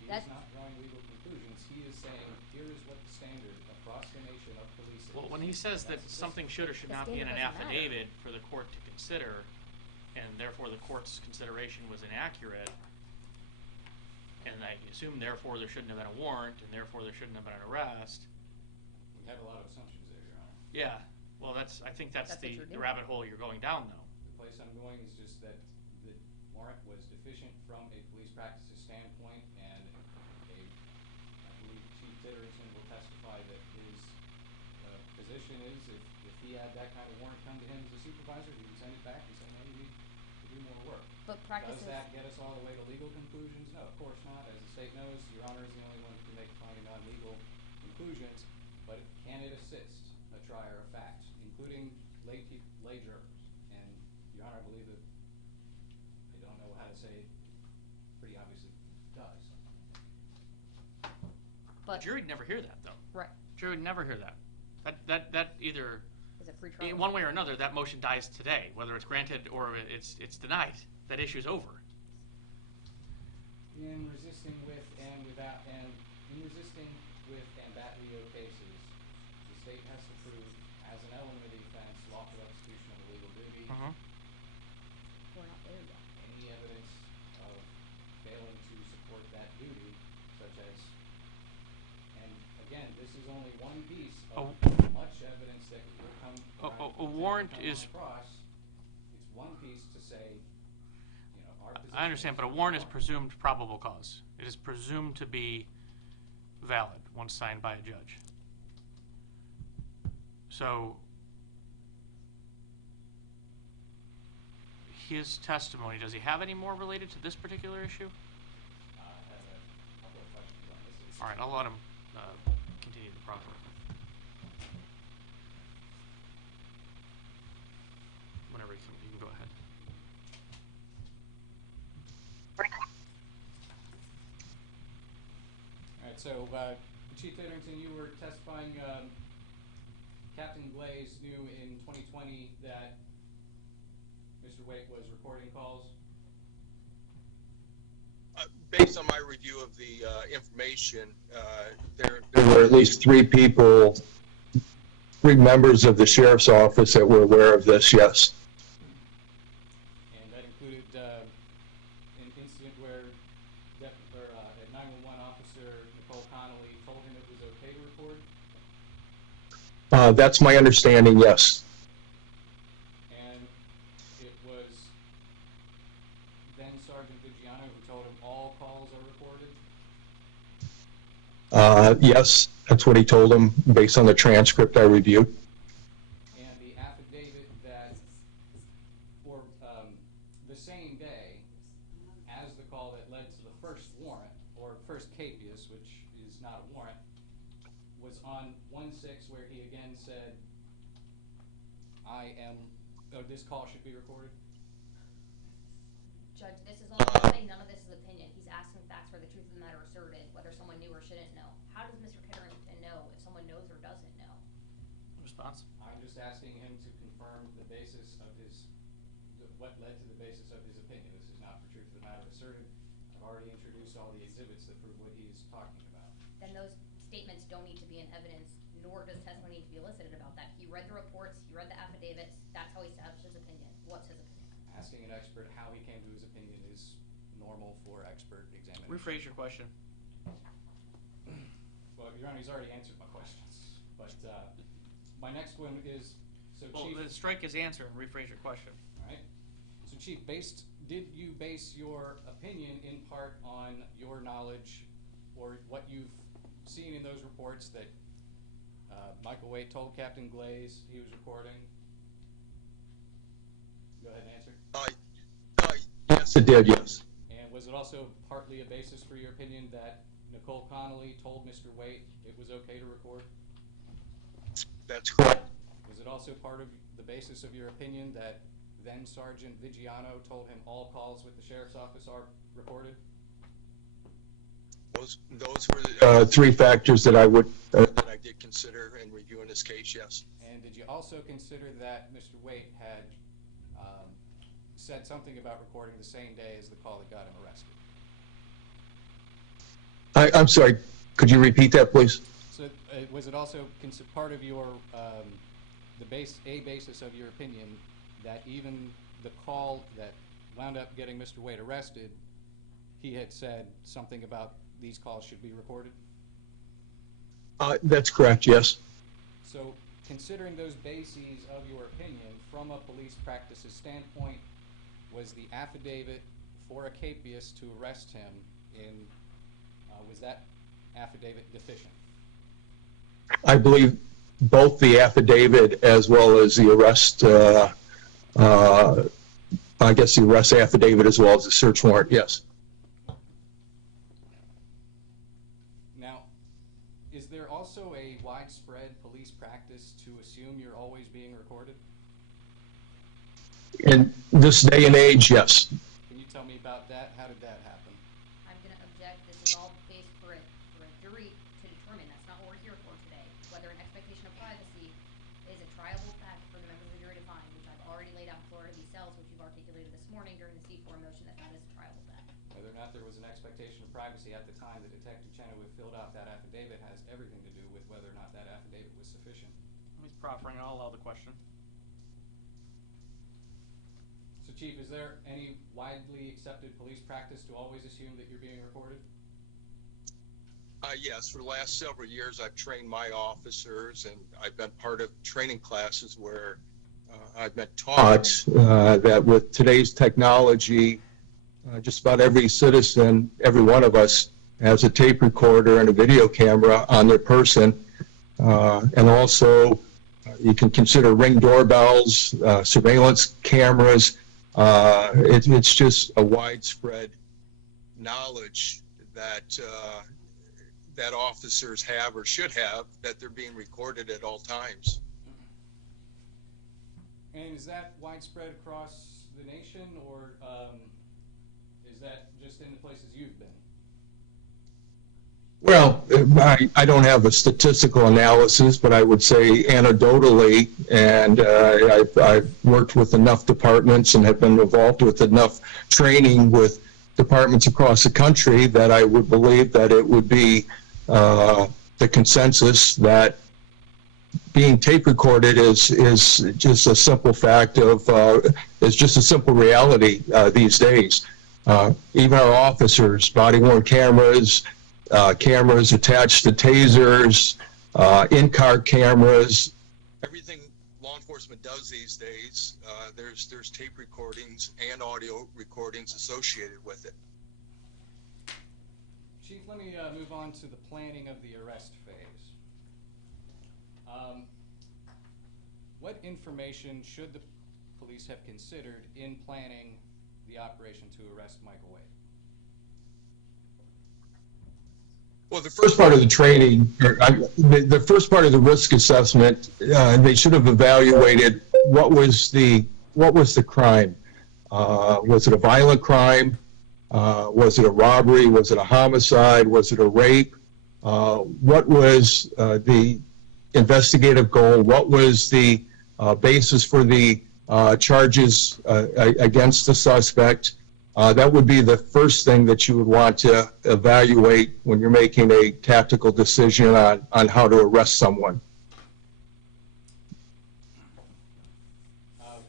He is not drawing legal conclusions. He is saying, here is what the standard across the nation of police is. Well, when he says that something should or should not be in an affidavit for the court to consider, and therefore the court's consideration was inaccurate, and I assume therefore there shouldn't have been a warrant, and therefore there shouldn't have been an arrest. We have a lot of assumptions there, Your Honor. Yeah, well, I think that's the rabbit hole you're going down, though. The place I'm going is just that the warrant was deficient from a police practices standpoint, and I believe Chief Titterington will testify that his position is if he had that kind of warrant come to him as a supervisor, he would send it back and say, no, you need to do more work. But practices... Does that get us all the way to legal conclusions? No, of course not. As the state knows, Your Honor is the only one who can make finding non-legal conclusions, but can it assist a trier of facts, including lay jurors? And Your Honor, I believe that, I don't know how to say it, pretty obviously does. The But jury'd never hear that, though. right, Jury would never hear that. That either, is it free trial? one way or another, that motion dies today, whether it's granted or it's denied. That issue's over. In resisting with and without, and in resisting with and Batlio cases, the state has to prove, as an element of the offense, lawful execution of a legal duty. We're not there yet. Any evidence of failing to support that duty, such as, and again, this is only one piece of much evidence that will come. A warrant is. Across. It's one piece to say, you know, our position. I understand, but a warrant is presumed probable cause. It is presumed to be valid once signed by a judge. So his testimony, does he have any more related to this particular issue? I have a couple of questions on this issue. All right, I'll let him continue the proffer. Whenever you can go ahead. All right, so Chief Titterington, you were testifying. Captain Glaze knew in 2020 that Mr. Wake was recording calls. Based on my review of the information, there were at least three members of the sheriff's office that were aware of this, yes. And that included an incident where a 911 officer, Nicole Connolly, told him it was okay to record? That's my understanding, yes. And it was then Sergeant Vigiano who told him all calls are recorded? Yes, That's what he told him based on the transcript I reviewed. And the affidavit that, for the same day as the call that led to the first warrant, or first capias, which is not a warrant, was on 1/6 where he again said, this call should be recorded? Judge, this is all I'm saying, none of this is opinion. He's asking facts where the truth of the matter asserted, whether someone knew or shouldn't know. How does Mr. Kitterington know if someone knows or doesn't know? Response? I'm just asking him to confirm the basis of what led to the basis of his opinion. This is not the truth of the matter asserted. I've already introduced all the exhibits that prove what he is talking about. Then those statements don't need to be in evidence, nor does testimony need to be elicited about that. He read the reports, he read the affidavits, that's how he established his opinion. What's his opinion? Asking an expert how he came to his opinion is normal for expert examination. Rephrase your question. Well, Your Honor, he's already answered my questions. But my next one is, Well, Chief. then strike his answer and rephrase your question. All right. So, Chief, did you base your opinion in part on your knowledge or what you've seen in those reports that Michael Waite told Captain Glaze he was recording? Go ahead and answer. Yes, it did, yes. And was it also partly a basis for your opinion that Nicole Connolly told Mr. Waite it was okay to record? That's correct. Was it also part of the basis of your opinion that then Sergeant Vigiano told him all calls with the Sheriff's Office are recorded? Those were the three factors that I did consider in reviewing this case, yes. And did you also consider that Mr. Waite had said something about recording the same day as the call that got him arrested? I'm sorry, could you repeat that, please? So was it also part of your basis of your opinion that even the call that wound up getting Mr. Waite arrested, he had said something about these calls should be recorded? That's correct, yes. So considering those bases of your opinion from a police practices standpoint, was the affidavit for a capias to arrest him was that affidavit deficient? I believe both the affidavit as well as the arrest, I guess the arrest affidavit as well as the search warrant, yes. Now, is there also a widespread police practice to assume you're always being recorded? In this day and age, yes. Can you tell me about that? How did that happen? I'm going to object. This is all based for a jury to determine. That's not what we're here for today. Whether an expectation of privacy is a triable fact for the members of the jury to find, which I've already laid out in Florida v. Sells, which you've articulated this morning during the C4 motion, that is a triable fact. Whether or not there was an expectation of privacy at the time that Detective Chenoweth filled out that affidavit has everything to do with whether or not that affidavit was sufficient. He's proffering. I'll allow the question. So, Chief, is there any widely accepted police practice to always assume that you're being recorded? Yes, for the last several years I've trained my officers, and I've been part of training classes where I've been taught that with today's technology, just about every citizen, every one of us, has a tape recorder and a video camera on their person. And also, you can consider Ring doorbells, surveillance cameras. It's just a widespread knowledge that that officers have or should have, that they're being recorded at all times. And is that widespread across the nation, or is that just in the places you've been? Well, I don't have a statistical analysis, but I would say anecdotally, and I've worked with enough departments and have been involved with enough training with departments across the country that I would believe that it would be the consensus that being tape recorded is just a simple fact of, is just a simple reality these days. Even our officers, body-worn cameras, cameras attached to tasers, in-car cameras, everything law enforcement does these days, there's tape recordings and audio recordings associated with it. Chief, let me move on to the planning of the arrest phase. What information should the police have considered in planning the operation to arrest Michael Wade? Well, the first part of the training, the first part of the risk assessment, they should have evaluated what was the crime. Was it a violent crime? Was it a robbery? Was it a homicide? Was it a rape? What was the investigative goal? What was the basis for the charges against the suspect? That would be the first thing that you would want to evaluate when you're making a tactical decision on how to arrest someone.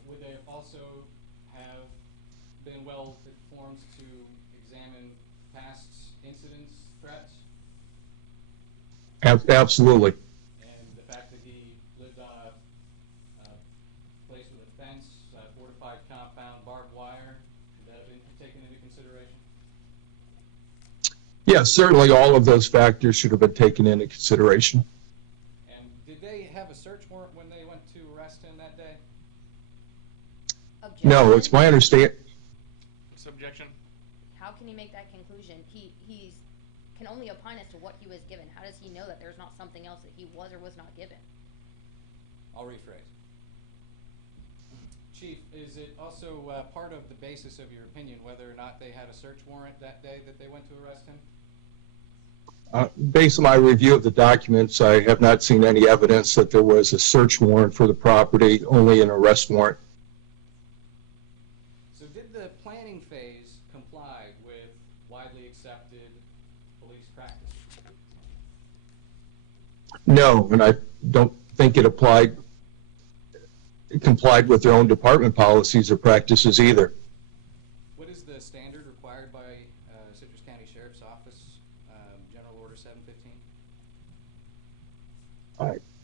Would they also have been well informed to examine past incidents, threats? Absolutely. And the fact that he lived on a place with a fence, a fortified compound, barbed wire, would that have been taken into consideration? Yes, certainly all of those factors should have been taken into consideration. And did they have a search warrant when they went to arrest him that day? No, it's my understanding. Subjection. How can he make that conclusion? He's can only opine as to what he was given. How does he know that there's not something else that he was or was not given? I'll rephrase. Chief, is it also part of the basis of your opinion whether or not they had a search warrant that day that they went to arrest him? Based on my review of the documents, I have not seen any evidence that there was a search warrant for the property, only an arrest warrant. So did the planning phase comply with widely accepted police practice? No, and I don't think it complied with their own department policies or practices either. What is the standard required by Citrus County Sheriff's Office, General Order 715?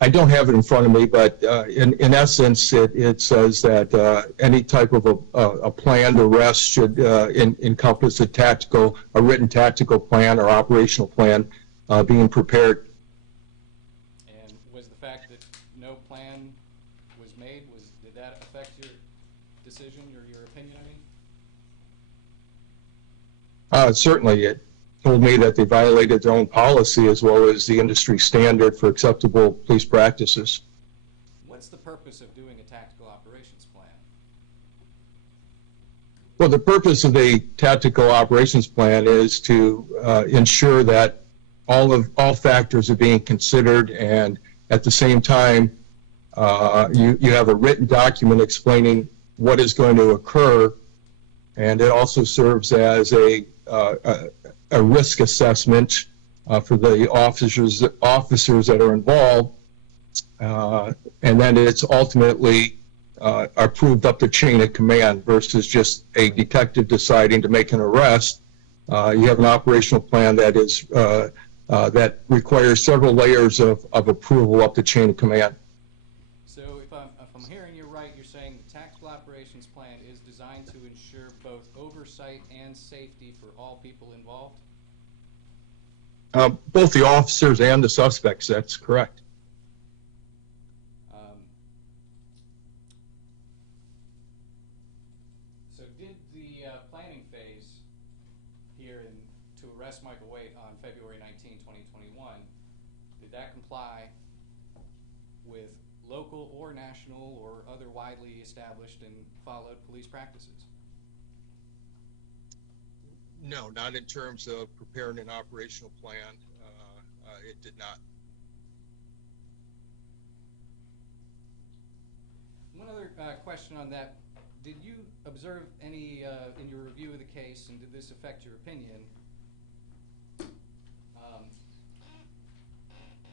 I don't have it in front of me, but in essence, it says that any type of a planned arrest should encompass a written tactical plan or operational plan being prepared. And was the fact that no plan was made, did that affect your decision or your opinion, I mean? Certainly, it told me that they violated their own policy as well as the industry standard for acceptable police practices. What's the purpose of doing a tactical operations plan? Well, the purpose of the tactical operations plan is to ensure that all factors are being considered, and at the same time, you have a written document explaining what is going to occur, and it also serves as a risk assessment for the officers that are involved, and then it's ultimately approved up the chain of command versus just a detective deciding to make an arrest. You have an operational plan that requires several layers of approval up the chain of command. So if I'm hearing you right, you're saying the tactical operations plan is designed to ensure both oversight and safety for all people involved? Both the officers and the suspects, that's correct. So did the planning phase here to arrest Michael Wade on February 19, 2021, did that comply with local or national or other widely established and followed police practices? No, not in terms of preparing an operational plan. It did not. One other question on that. Did you observe any, in your review of the case, and did this affect your opinion,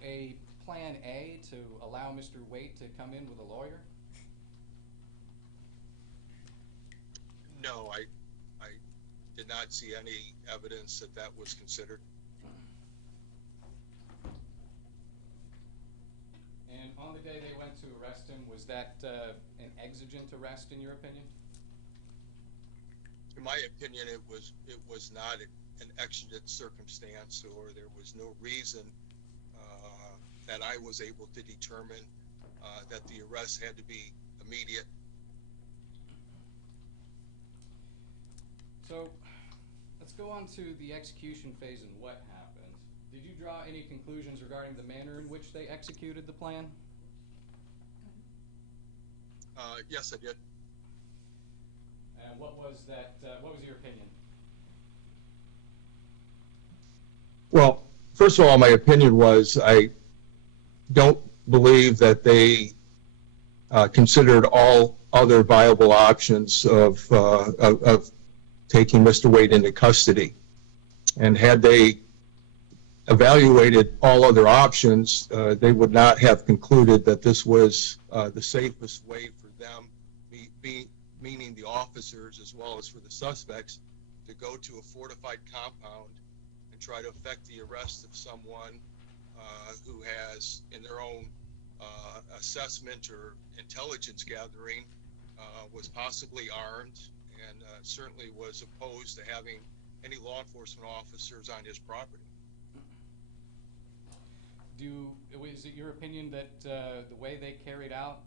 a plan A to allow Mr. Waite to come in with a lawyer? No, I did not see any evidence that was considered. And on the day they went to arrest him, was that an exigent arrest in your opinion? In my opinion, it was not an exigent circumstance, or there was no reason that I was able to determine that the arrest had to be immediate. So, let's go on to the execution phase and what happened. Did you draw any conclusions regarding the manner in which they executed the plan? Yes, I did. And what was that, what was your opinion? Well, first of all, my opinion was I don't believe that they considered all other viable options of taking Mr. Wade into custody. And had they evaluated all other options, they would not have concluded that this was the safest way for them, meaning the officers as well as for the suspects, to go to a fortified compound and try to effect the arrest of someone who has, in their own assessment or intelligence gathering, was possibly armed and certainly was opposed to having any law enforcement officers on his property. Is it your opinion that the way they carried out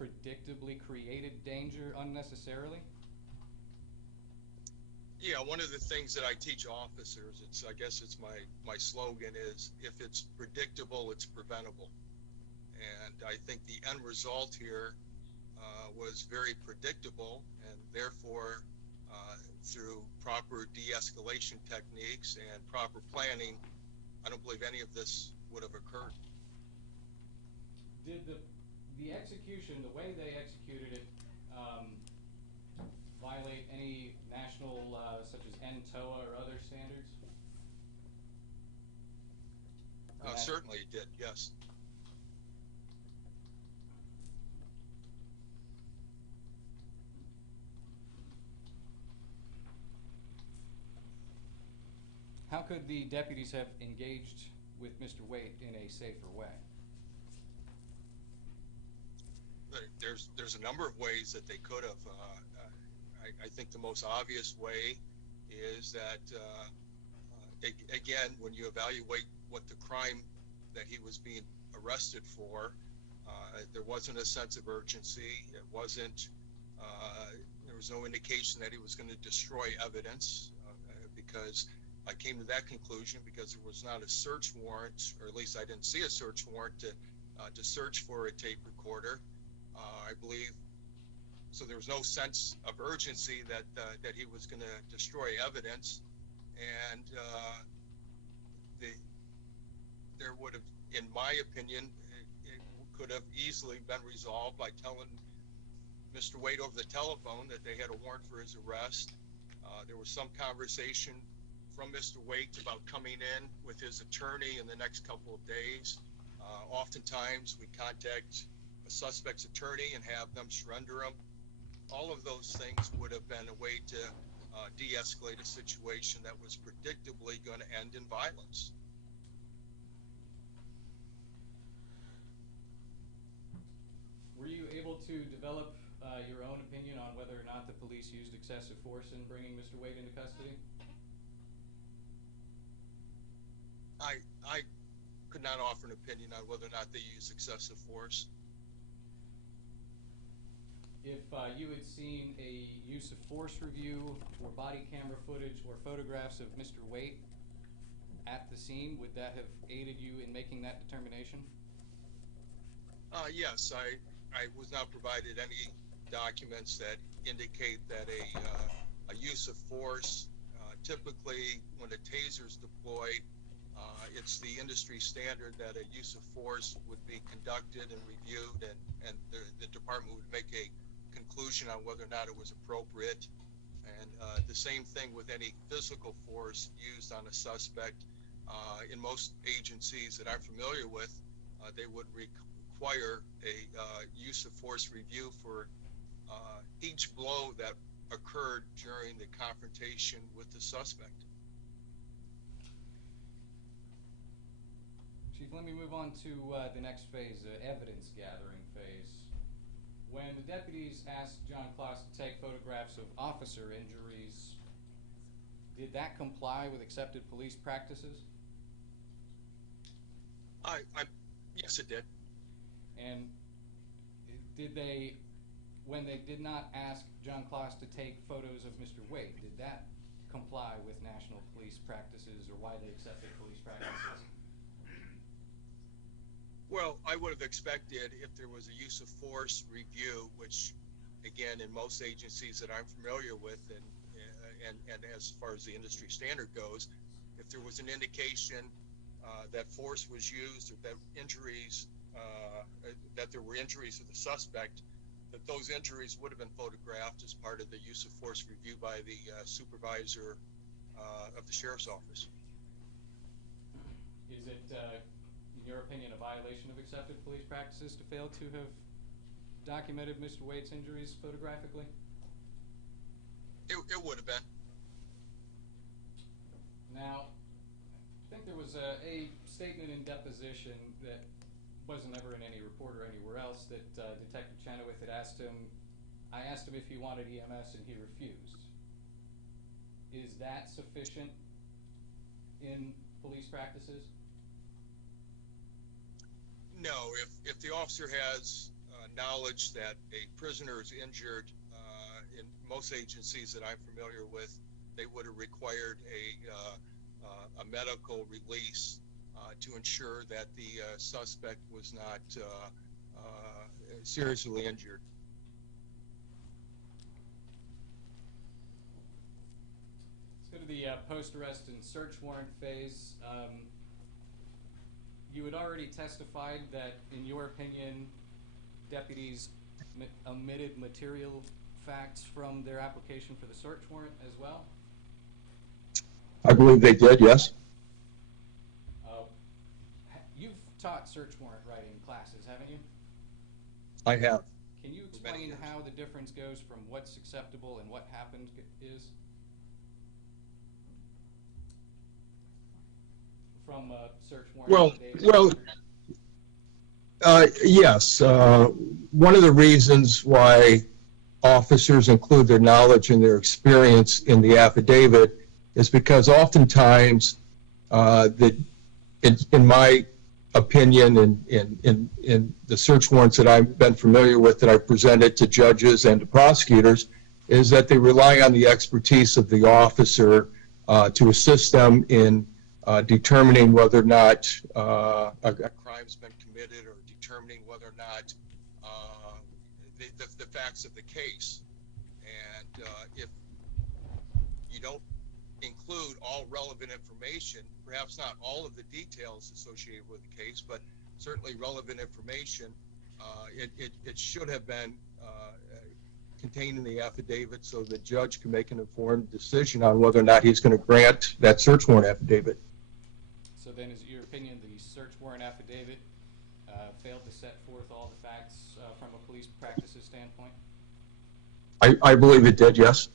predictably created danger unnecessarily? Yeah, one of the things that I teach officers, I guess it's my slogan is, if it's predictable, it's preventable. And I think the end result here was very predictable, and therefore, through proper de-escalation techniques and proper planning, I don't believe any of this would have occurred. Did the execution, the way they executed it, violate any national, such as NTOA or other standards? Certainly it did, yes. How could the deputies have engaged with Mr. Waite in a safer way? There's a number of ways that they could have. I think the most obvious way is that, again, when you evaluate what the crime that he was being arrested for, there wasn't a sense of urgency. It wasn't, there was no indication that he was going to destroy evidence, because I came to that conclusion because there was not a search warrant, or at least I didn't see a search warrant to search for a tape recorder. I believe, so there was no sense of urgency that he was going to destroy evidence, and there would have, in my opinion, it could have easily been resolved by telling Mr. Waite over the telephone that they had a warrant for his arrest. There was some conversation from Mr. Waite about coming in with his attorney in the next couple of days. Oftentimes we contact a suspect's attorney and have them surrender him. All of those things would have been a way to de-escalate a situation that was predictably going to end in violence. Were you able to develop your own opinion on whether or not the police used excessive force in bringing Mr. Waite into custody? I could not offer an opinion on whether or not they used excessive force. If you had seen a use of force review or body camera footage or photographs of Mr. Waite at the scene, would that have aided you in making that determination? Yes, I was not provided any documents that indicate that a use of force, typically when a taser is deployed, it's the industry standard that a use of force would be conducted and reviewed, and the department would make a conclusion on whether or not it was appropriate. And the same thing with any physical force used on a suspect. In most agencies that I'm familiar with, they would require a use of force review for each blow that occurred during the confrontation with the suspect. Chief, let me move on to the next phase, the evidence gathering phase. When the deputies asked John Klaus to take photographs of officer injuries, did that comply with accepted police practices? Yes, it did. And did they, when they did not ask John Kloss to take photos of Mr. Wade, did that comply with national police practices or widely accepted police practices? Well, I would have expected if there was a use of force review, which, again, in most agencies that I'm familiar with, and as far as the industry standard goes, if there was an indication that force was used or that injuries, that there were injuries to the suspect, that those injuries would have been photographed as part of the use of force review by the supervisor of the sheriff's office. Is it, in your opinion, a violation of accepted police practices to fail to have documented Mr. Wade's injuries photographically? It would have been. Now, I think there was a statement in deposition that wasn't ever in any report or anywhere else that Detective Chenoweth had asked him, I asked him if he wanted EMS and he refused. Is that sufficient in police practices? No, if the officer has knowledge that a prisoner is injured, in most agencies that I'm familiar with, they would have required a medical release to ensure that the suspect was not seriously injured. Let's go to the post-arrest and search warrant phase. You had already testified that, in your opinion, deputies omitted material facts from their application for the search warrant as well? I believe they did, yes. You've taught search warrant writing classes, haven't you? I have. Can you explain how the difference goes from what's acceptable and what happened is? From search warrant. Yes. One of the reasons why officers include their knowledge and their experience in the affidavit is because oftentimes, in my opinion, in the search warrants that I've been familiar with that I've presented to judges and to prosecutors, is that they rely on the expertise of the officer to assist them in determining whether or not a crime's been committed, or determining whether or not the facts of the case. And if you don't include all relevant information, perhaps not all of the details associated with the case, but certainly relevant information, it should have been contained in the affidavit so the judge can make an informed decision on whether or not he's going to grant that search warrant affidavit. So then, is it your opinion the search warrant affidavit failed to set forth all the facts from a police practices standpoint? I believe it did, yes.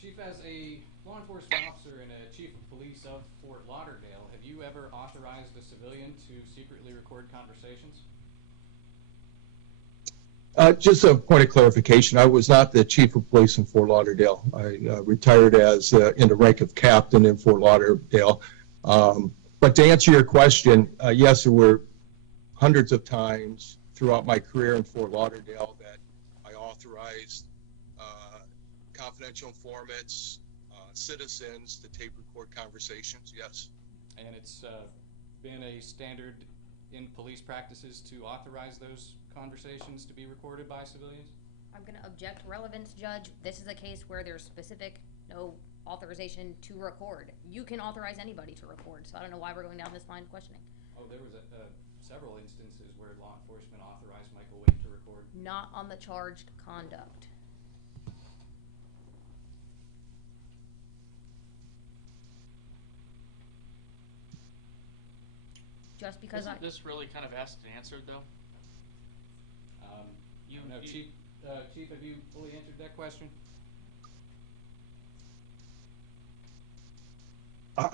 Chief, as a law enforcement officer and a chief of police of Fort Lauderdale, have you ever authorized a civilian to secretly record conversations? Just a point of clarification, I was not the chief of police in Fort Lauderdale. I retired as in the rank of captain in Fort Lauderdale. But to answer your question, yes, there were hundreds of times throughout my career in Fort Lauderdale that I authorized confidential informants, citizens to tape record conversations, yes. And it's been a standard in police practices to authorize those conversations to be recorded by civilians? I'm going to object relevance, Judge. This is a case where there's specific no authorization to record. You can authorize anybody to record, so I don't know why we're going down this line of questioning. Oh, there was several instances where law enforcement authorized Michael Wade to record. Not on the charged conduct. Just because Isn't this really kind of asked and answered, though? Chief, have you fully answered that question?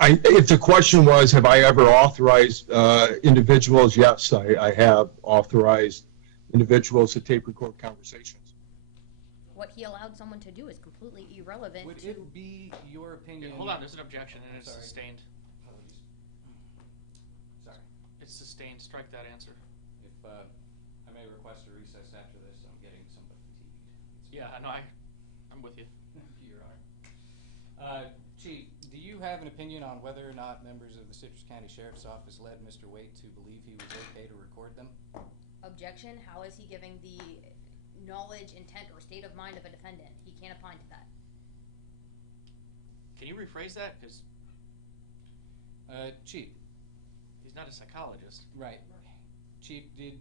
If the question was, have I ever authorized individuals? Yes, I have authorized individuals to tape record conversations. What he allowed someone to do is completely irrelevant. Would it be your opinion? Hold on, there's an objection and it's sustained. It's sustained. Strike that answer. If I may request a recess after this, I'm getting somewhat fatigued. Yeah, I know. I'm with you. Your Honor. Chief, do you have an opinion on whether or not members of the Citrus County Sheriff's Office led Mr. Waite to believe he was okay to record them? Objection, how is he giving the knowledge, intent, or state of mind of a defendant? He can't opine to that. Can you rephrase that? Because Chief. he's not a psychologist. Right. Chief, did,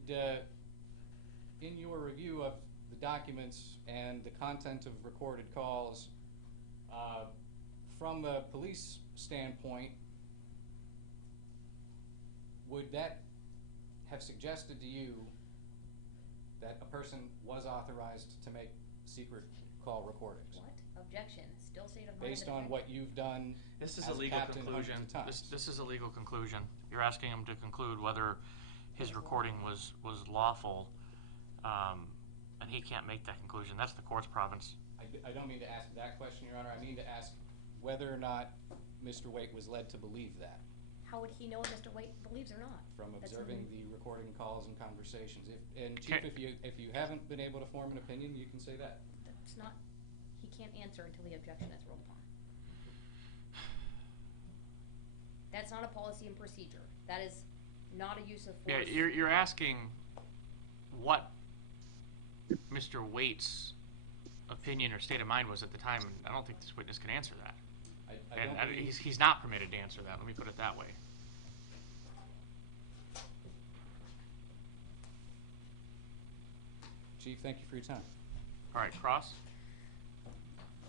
in your review of the documents and the content of recorded calls, from a police standpoint, would that have suggested to you that a person was authorized to make secret call recordings? What? Objection, still state of mind. Based on what you've done This is as a legal captain conclusion. hundreds of times? This is a legal conclusion. You're asking him to conclude whether his recording was lawful, and he can't make that conclusion. That's the court's province. I don't mean to ask that question, Your Honor. I mean to ask whether or not Mr. Waite was led to believe that How would he know if Mr. Waite believes or not? from That's observing something- the recording calls and conversations. And Chief, if you haven't been able to form an opinion, you can say that. That's not, he can't answer until the objection is ruled upon. That's not a policy and procedure. That is not a use of Yeah, force. you're asking what Mr. Waite's opinion or state of mind was at the time, and I don't think this witness can answer that. I don't believe, He's not permitted to answer that. Let me put it that way. Chief, thank you for your time. All right, Cross.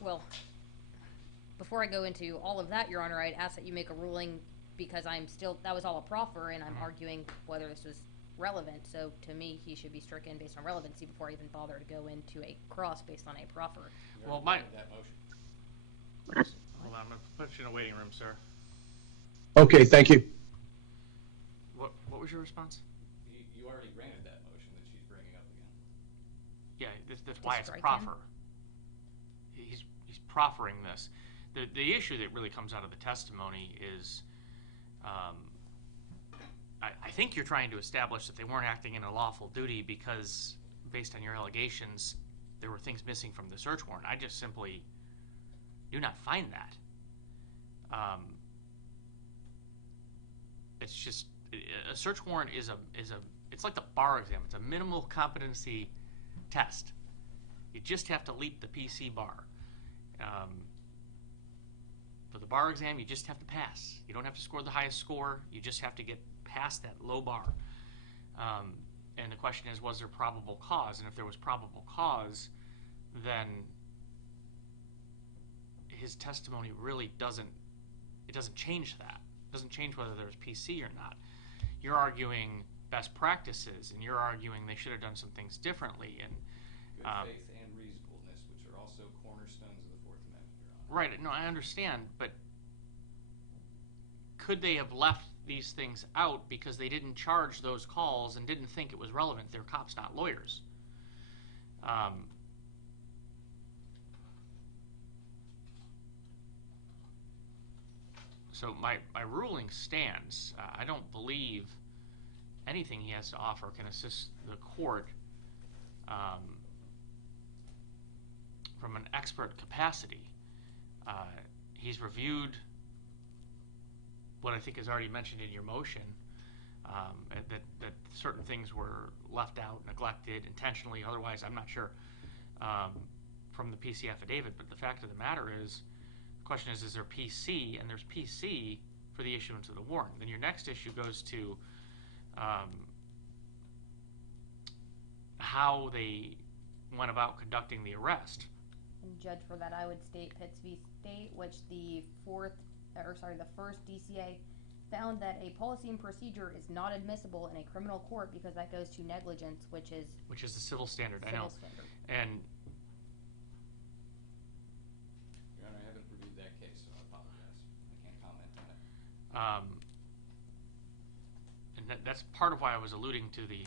Well, before I go into all of that, Your Honor, I'd ask that you make a ruling because I'm still, that was all a proffer and I'm arguing whether this was relevant. So to me, he should be stricken based on relevancy before I even bother to go into a cross based on a proffer. You Well, already granted that motion. Hold on, I'm gonna put you in a waiting room, sir. Okay, thank you. What was your response? You already granted that motion that she's bringing up again. Yeah, that's why it's a strike him? proffer. He's proffering this. The issue that really comes out of the testimony is, I think you're trying to establish that they weren't acting in a lawful duty because, based on your allegations, there were things missing from the search warrant. I just simply do not find that. It's just a search warrant is it's like the bar exam. It's a minimal competency test. You just have to leap the PC bar. For the bar exam, you just have to pass. You don't have to score the highest score. You just have to get past that low bar. And the question is, was there probable cause? And if there was probable cause, then his testimony really doesn't change that. It doesn't change whether there's PC or not. You're arguing best practices, and you're arguing they should have done some things differently. And Good faith and reasonableness, which are also cornerstones of the Fourth Amendment, Your Honor. right, no, I understand, but could they have left these things out because they didn't charge those calls and didn't think it was relevant? They're cops, not lawyers. So my ruling stands. I don't believe anything he has to offer can assist the court from an expert capacity. He's reviewed what I think is already mentioned in your motion, that certain things were left out, neglected, intentionally, otherwise I'm not sure, from the PC affidavit. But the fact of the matter is, the question is there PC? And there's PC for the issuance of the warrant. Then your next issue goes to how they went about conducting the arrest. And judge, for that, I would state Pitts v. State, which the first DCA found that a policy and procedure is not admissible in a criminal court because that goes to negligence, which is the civil standard. I know. civil standard. And Your Honor, I haven't reviewed that case, so I apologize. I can't comment on it. and that's part of why I was alluding to the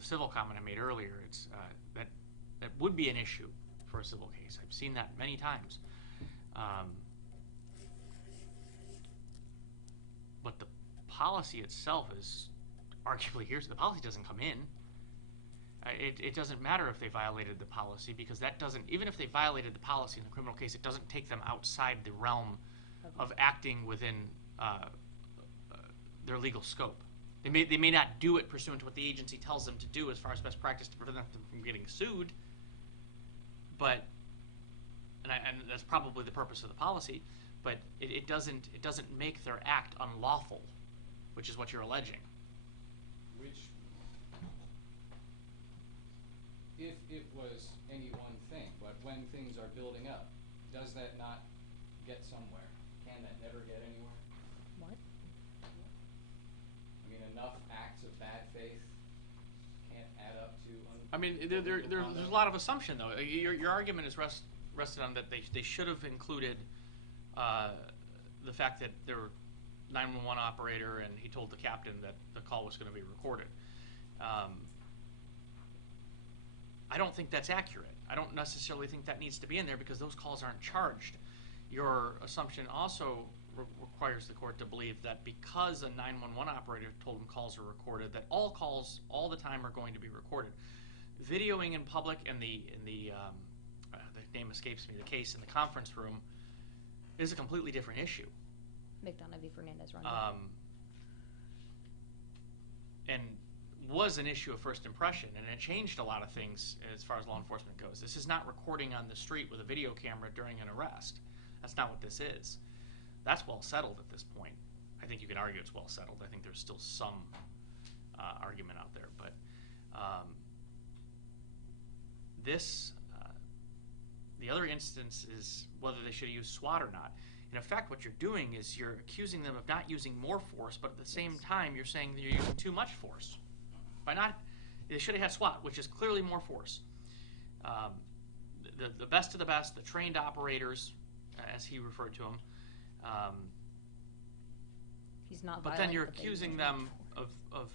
civil comment I made earlier. It's that would be an issue for a civil case. I've seen that many times. But the policy itself is arguably the policy doesn't come in. It doesn't matter if they violated the policy, because that doesn't, even if they violated the policy in the criminal case, it doesn't take them outside the realm of acting within their legal scope. They may not do it pursuant to what the agency tells them to do as far as best practice to prevent them from getting sued, but, and that's probably the purpose of the policy, but it doesn't make their act unlawful, which is what you're alleging. Which, if it was any one thing, but when things are building up, does that not get somewhere? Can that never get anywhere? What? I mean, enough acts of bad faith can't add up to. I mean, there's a lot of assumption, though. Your argument is rested on that they should have included the fact that there were 911 operator and he told the captain that the call was going to be recorded. I don't think that's accurate. I don't necessarily think that needs to be in there because those calls aren't charged. Your assumption also requires the court to believe that because a 911 operator told him calls are recorded, that all calls all the time are going to be recorded. Videoing in public and the name escapes me, the case in the conference room is a completely different issue. McDonough v. Fernandez run. And was an issue of first impression, and it changed a lot of things as far as law enforcement goes. This is not recording on the street with a video camera during an arrest. That's not what this is. That's well settled at this point. I think you can argue it's well settled. I think there's still some argument out there, but the other instance is whether they should have used SWAT or not. In effect, what you're doing is you're accusing them of not using more force, but at the same time, you're saying that you're using too much force. They should have had SWAT, which is clearly more force. The best of the best, the trained operators, as he referred to them. He's not. But then you're accusing them of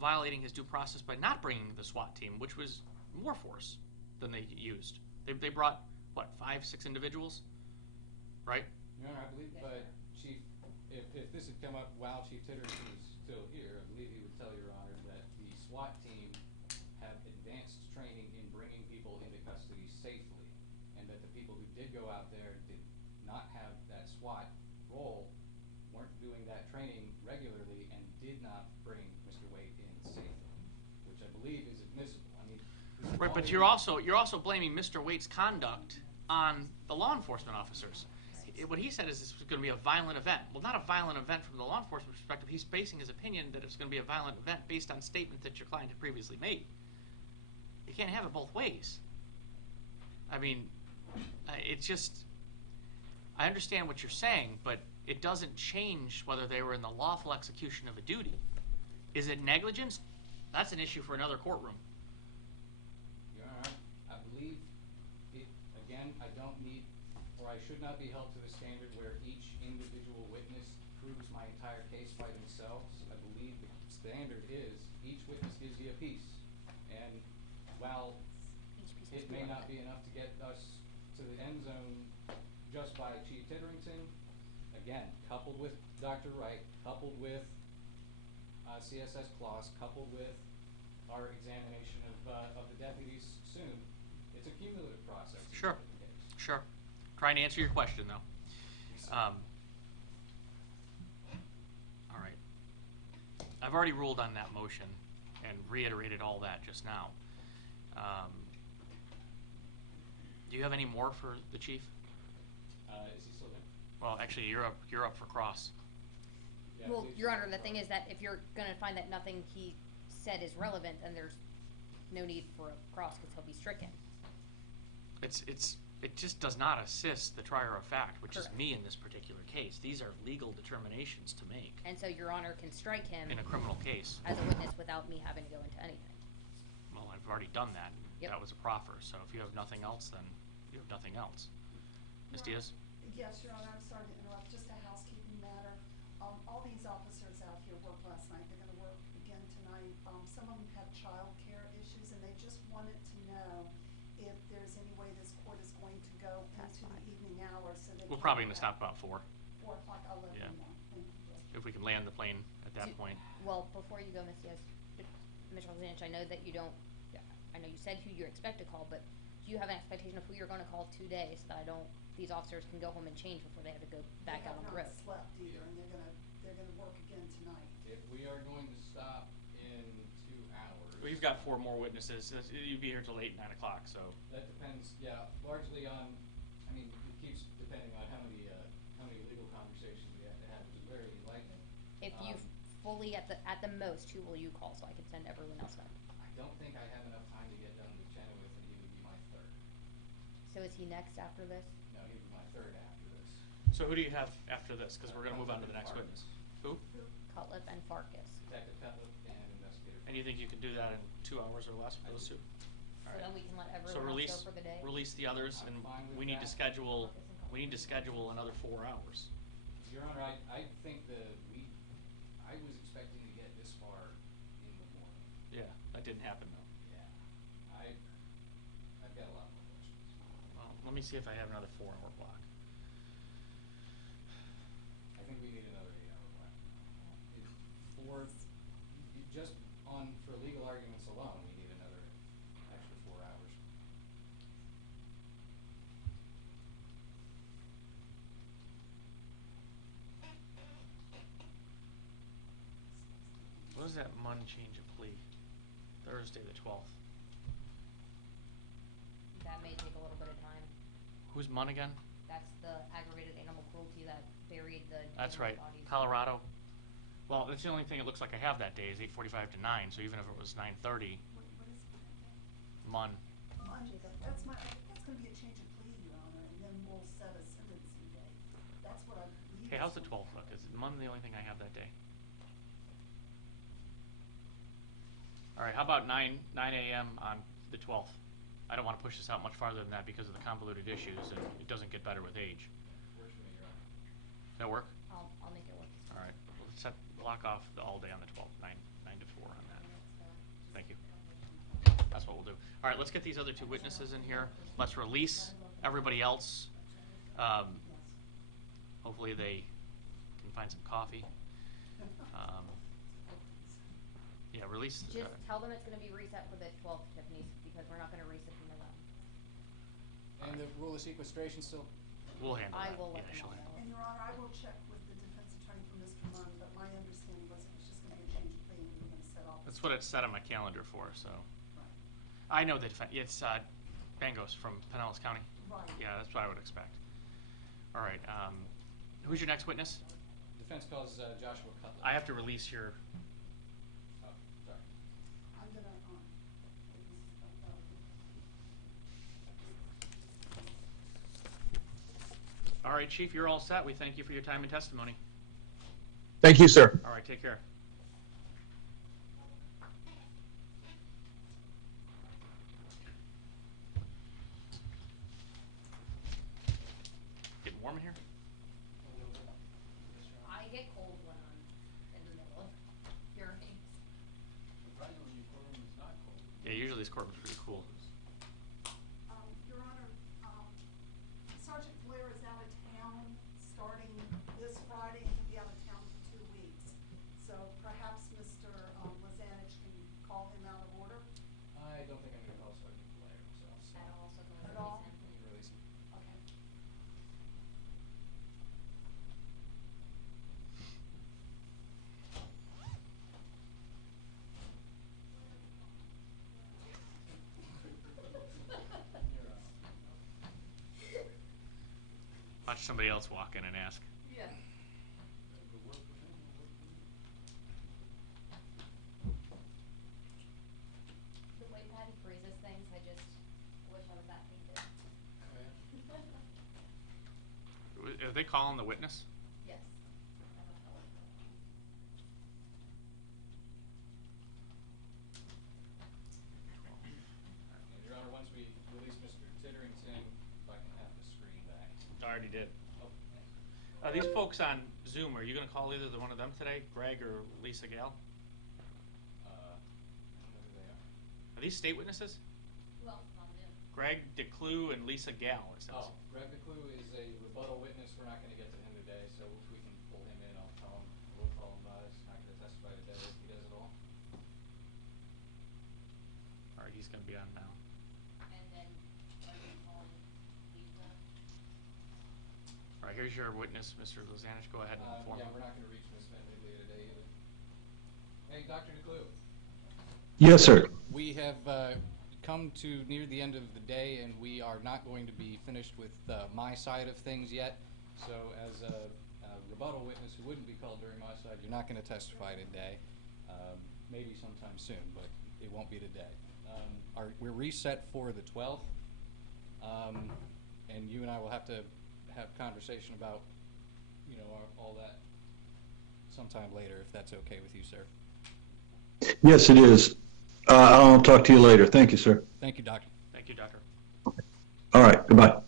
violating his due process by not bringing the SWAT team, which was more force than they used. They brought, what, 5, 6 individuals? Right? Your Honor, I believe, Chief, if this had come up while Chief Titterton was still here, I believe he would tell Your Honor that the SWAT team have advanced training in bringing people into custody safely, and that the people who did go out there did not have that SWAT role, weren't doing that training regularly, and did not bring Mr. Waite in safely, which I believe is admissible. I mean, right, but you're also blaming Mr. Waite's conduct on the law enforcement officers. What he said is this was going to be a violent event. Well, not a violent event from the law enforcement perspective. He's basing his opinion that it's going to be a violent event based on statements that your client had previously made. You can't have it both ways. I mean, it's just, I understand what you're saying, but it doesn't change whether they were in the lawful execution of a duty. Is it negligence? That's an issue for another courtroom. Your Honor, I believe it, again, I don't need, or I should not be held to the standard where each individual witness proves my entire case by themselves. I believe the standard is each witness gives you a piece. And while it may not be enough to get us to the end zone just by Chief Titterington, again, coupled with Dr. Wright, coupled with CSS Kloss, coupled with our examination of the deputies soon, it's a cumulative process. Sure, sure. Trying to answer your question, though. All right. I've already ruled on that motion and reiterated all that just now. Do you have any more for the chief? Is he still there? Well, actually, you're up for cross. Yeah, Well, please. Your Honor, the thing is that if you're going to find that nothing he said is relevant, then there's no need for a cross because he'll be stricken. It just does not assist the trier of fact, which is Correct. me in this particular case. These are legal determinations to make And so Your Honor can strike him in a criminal case. as a witness without me having to go into anything. Well, I've already done that. Yep. That was a proffer. So if you have nothing else, then you have nothing else. Ms. Diaz? Yes, Your Honor, I'm sorry to interrupt, just a housekeeping matter. All these officers out here worked last night, they're gonna work again tonight. Some of them have childcare issues and they just wanted to know if there's any way this court is going to go That's into the fine. evening hours so they We're can probably going to have stop about 4. 4 o'clock, I'll let Yeah. them know. Thank you. if we can land the plane at that Do- point. Well, before you go, Ms. Diaz, Mr. Rosanich, I know that you don't, I know you said who you expect to call, but do you have an expectation of who you're gonna call today so that these officers can go home and change before they have to go back out on the road? They have not slept either, and they're gonna work again tonight. If we are going to stop in 2 hours. Well, you've got 4 more witnesses. You'd be here till 8, 9 o'clock, so. That depends, yeah, largely on, I mean, it keeps depending on how many legal conversations we have to have, which is very enlightening. If you fully, at the most, who will you call so I can send everyone else home? I don't think I have enough time to get done with Chenoweth, and he would be my third. So is he next after this? No, he would be my third after this. So who do you have after this? Because we're gonna move on to the next witness. Who? Cutliff and Farkas. Detective Cutler and investigator. And you think you can do that in 2 hours or less for those two? So then we can let So everyone release, else go for the day? release the others, and I'm fine with we need to that. schedule another 4 hours. Your Honor, I think I was expecting to get this far in the morning. Yeah, that didn't happen though. Yeah. I've got a lot more questions. Well, let me see if I have another 4-hour block. I think we need another 8-hour block. For legal arguments alone, we need another extra 4 hours. What is that Munn change of plea? Thursday the 12th. That may take a little bit of time. Who's Munn again? That's the aggravated animal cruelty that buried the That's animal right, bodies. Colorado. Well, that's the only thing it looks like I have that day is 8:45 to 9, so even if it was 9:30, What is it? Munn. That's gonna be a change of plea, Your Honor, and then we'll set a sentencing date. That's what I believe. Okay, how's the 12th look? Is Munn the only thing I have that day? All right, how about 9 a.m. on the 12th? I don't want to push this out much farther than that because of the convoluted issues, and it doesn't get better with age. Works for me, Your Honor. Does that work? I'll make it work. All right, let's block off all day on the 12th, 9 to 4 on that. Thank you. That's what we'll do. All right, let's get these other 2 witnesses in here. Let's release everybody else. Hopefully they can find some coffee. Yeah, release. Just tell them it's gonna be reset for the 12th, Tiffany, because we're not gonna reset from the 11th. And the rule of sequestration still? We'll handle I that. will let Yeah, them she'll all handle know. And Your Honor, I will check with the defense attorney for Mr. Munn, but my understanding was it was just gonna be a change of plea and we were gonna set off. That's what it's set on my calendar for, so. Right. I know the defense, it's Bangos from Pinellas County. Right. Yeah, that's what I would expect. All right, who's your next witness? Defense calls Joshua Cutler. I have to release your, Oh, sorry. I'm gonna, all right, Chief, you're all set. We thank you for your time and testimony. Thank you, sir. All right, take care. Getting warm in here? I get cold when I'm in the middle of hearings. Yeah, usually this courtroom's pretty cool. Your Honor, Sergeant Blair is out of town starting this Friday, and he'll be out of town for 2 weeks. So perhaps Mr. Lozanich can call him out of order? I don't think I'm gonna call Sergeant Blair himself, so. That'll also go At into all? consent. We can release him. Okay. Watch somebody else walk in and ask. Yeah. The way Patty phrases things, I just wish I was that painted. Are they calling the witness? Yes. I don't know. And Your Honor, once we release Mr. Titterington, if I can have the screen back. I already did. Oh, These folks on Zoom, are you gonna call either one of them today, Greg or Lisa Gale? I don't know who they are. Are these state witnesses? Who else is on Zoom? Greg DeClue and Lisa Gale, it says. Oh, Greg DeClue is a rebuttal witness. We're not gonna get to him today, so if we can pull him in, I'll tell him. We'll he's gonna be on now. And then, are you calling Lisa? All right, here's your witness, Mr. Lozanich. Go ahead and inform Yeah, him. we're not gonna reach Ms. Vendiglia today either. Hey, Dr. DeClue. Yes, sir. We have come to near the end of the day, and we are not going to be finished with my side of things yet. So as a rebuttal witness who wouldn't be called during my side, you're not going to testify today. Maybe sometime soon, but it won't be today. We're reset for the 12th, and you and I will have to have conversation about, you know, all that sometime later, if that's okay with you, sir. Yes, it is. I'll talk to you later. Thank you, sir. Thank you, Doctor. Thank you, Doctor. All right, goodbye. Donna,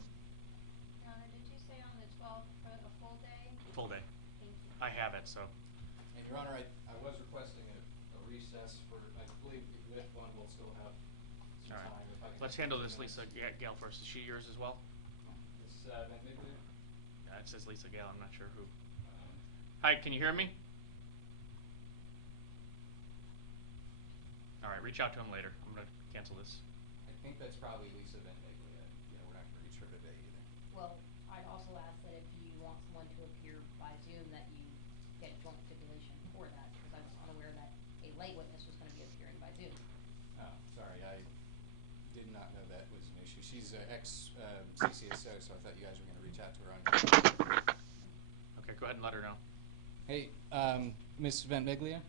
did you say on the 12th for a full day? Full day. Thank you. I have it, so. And Your Honor, I was requesting a recess for, I believe with one we'll still have some All right. time. If I can Let's handle this Lisa Gale first. Is she yours as well? Ms. Vendiglia? Yeah, it says Lisa Gale. I'm not sure who. Hi, can you hear me? All right, reach out to him later. I'm gonna cancel this. I think that's probably Lisa Vendiglia. Yeah, we're not gonna reach her today either. Well, I'd also ask that if you want someone to appear by Zoom, that you get joint stipulation for that, because I was unaware that a lay witness was gonna be appearing by Zoom. Oh, sorry, I did not know that was an issue. She's ex-CCSO, so I thought you guys were gonna reach out to her on. Okay, go ahead and let her know. Hey, Ms. Vendiglia?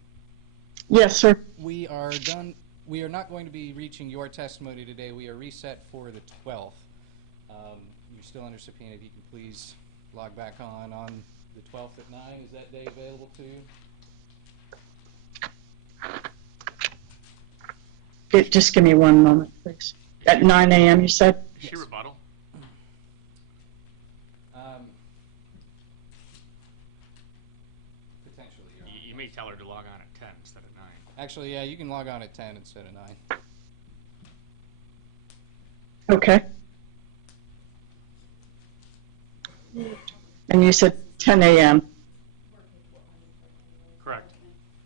Yes, sir. We are done. We are not going to be reaching your testimony today. We are reset for the 12th. You're still under subpoena. If you can please log back on the 12th at 9. Is that day available to you? Just give me one moment, please. At 9 a.m., you said? Is she rebuttal? Potentially, Your Honor. You may tell her to log on at 10 instead of 9. Actually, yeah, you can log on at 10 instead of 9. Okay. And you said 10 a.m. Correct.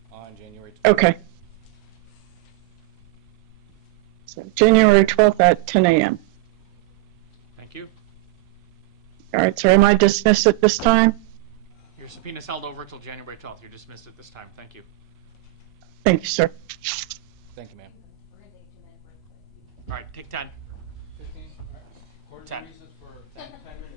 On January 12th. Okay. So January 12th at 10 a.m. Thank you. All right, so am I dismissed at this time? Your subpoena's held over until January 12th. You're dismissed at this time. Thank you. Thank you, sir. Thank you, ma'am. We're gonna take a 2-minute break, but. All right, take 10. 15? All right. Quarter 10. recess for 10 minutes.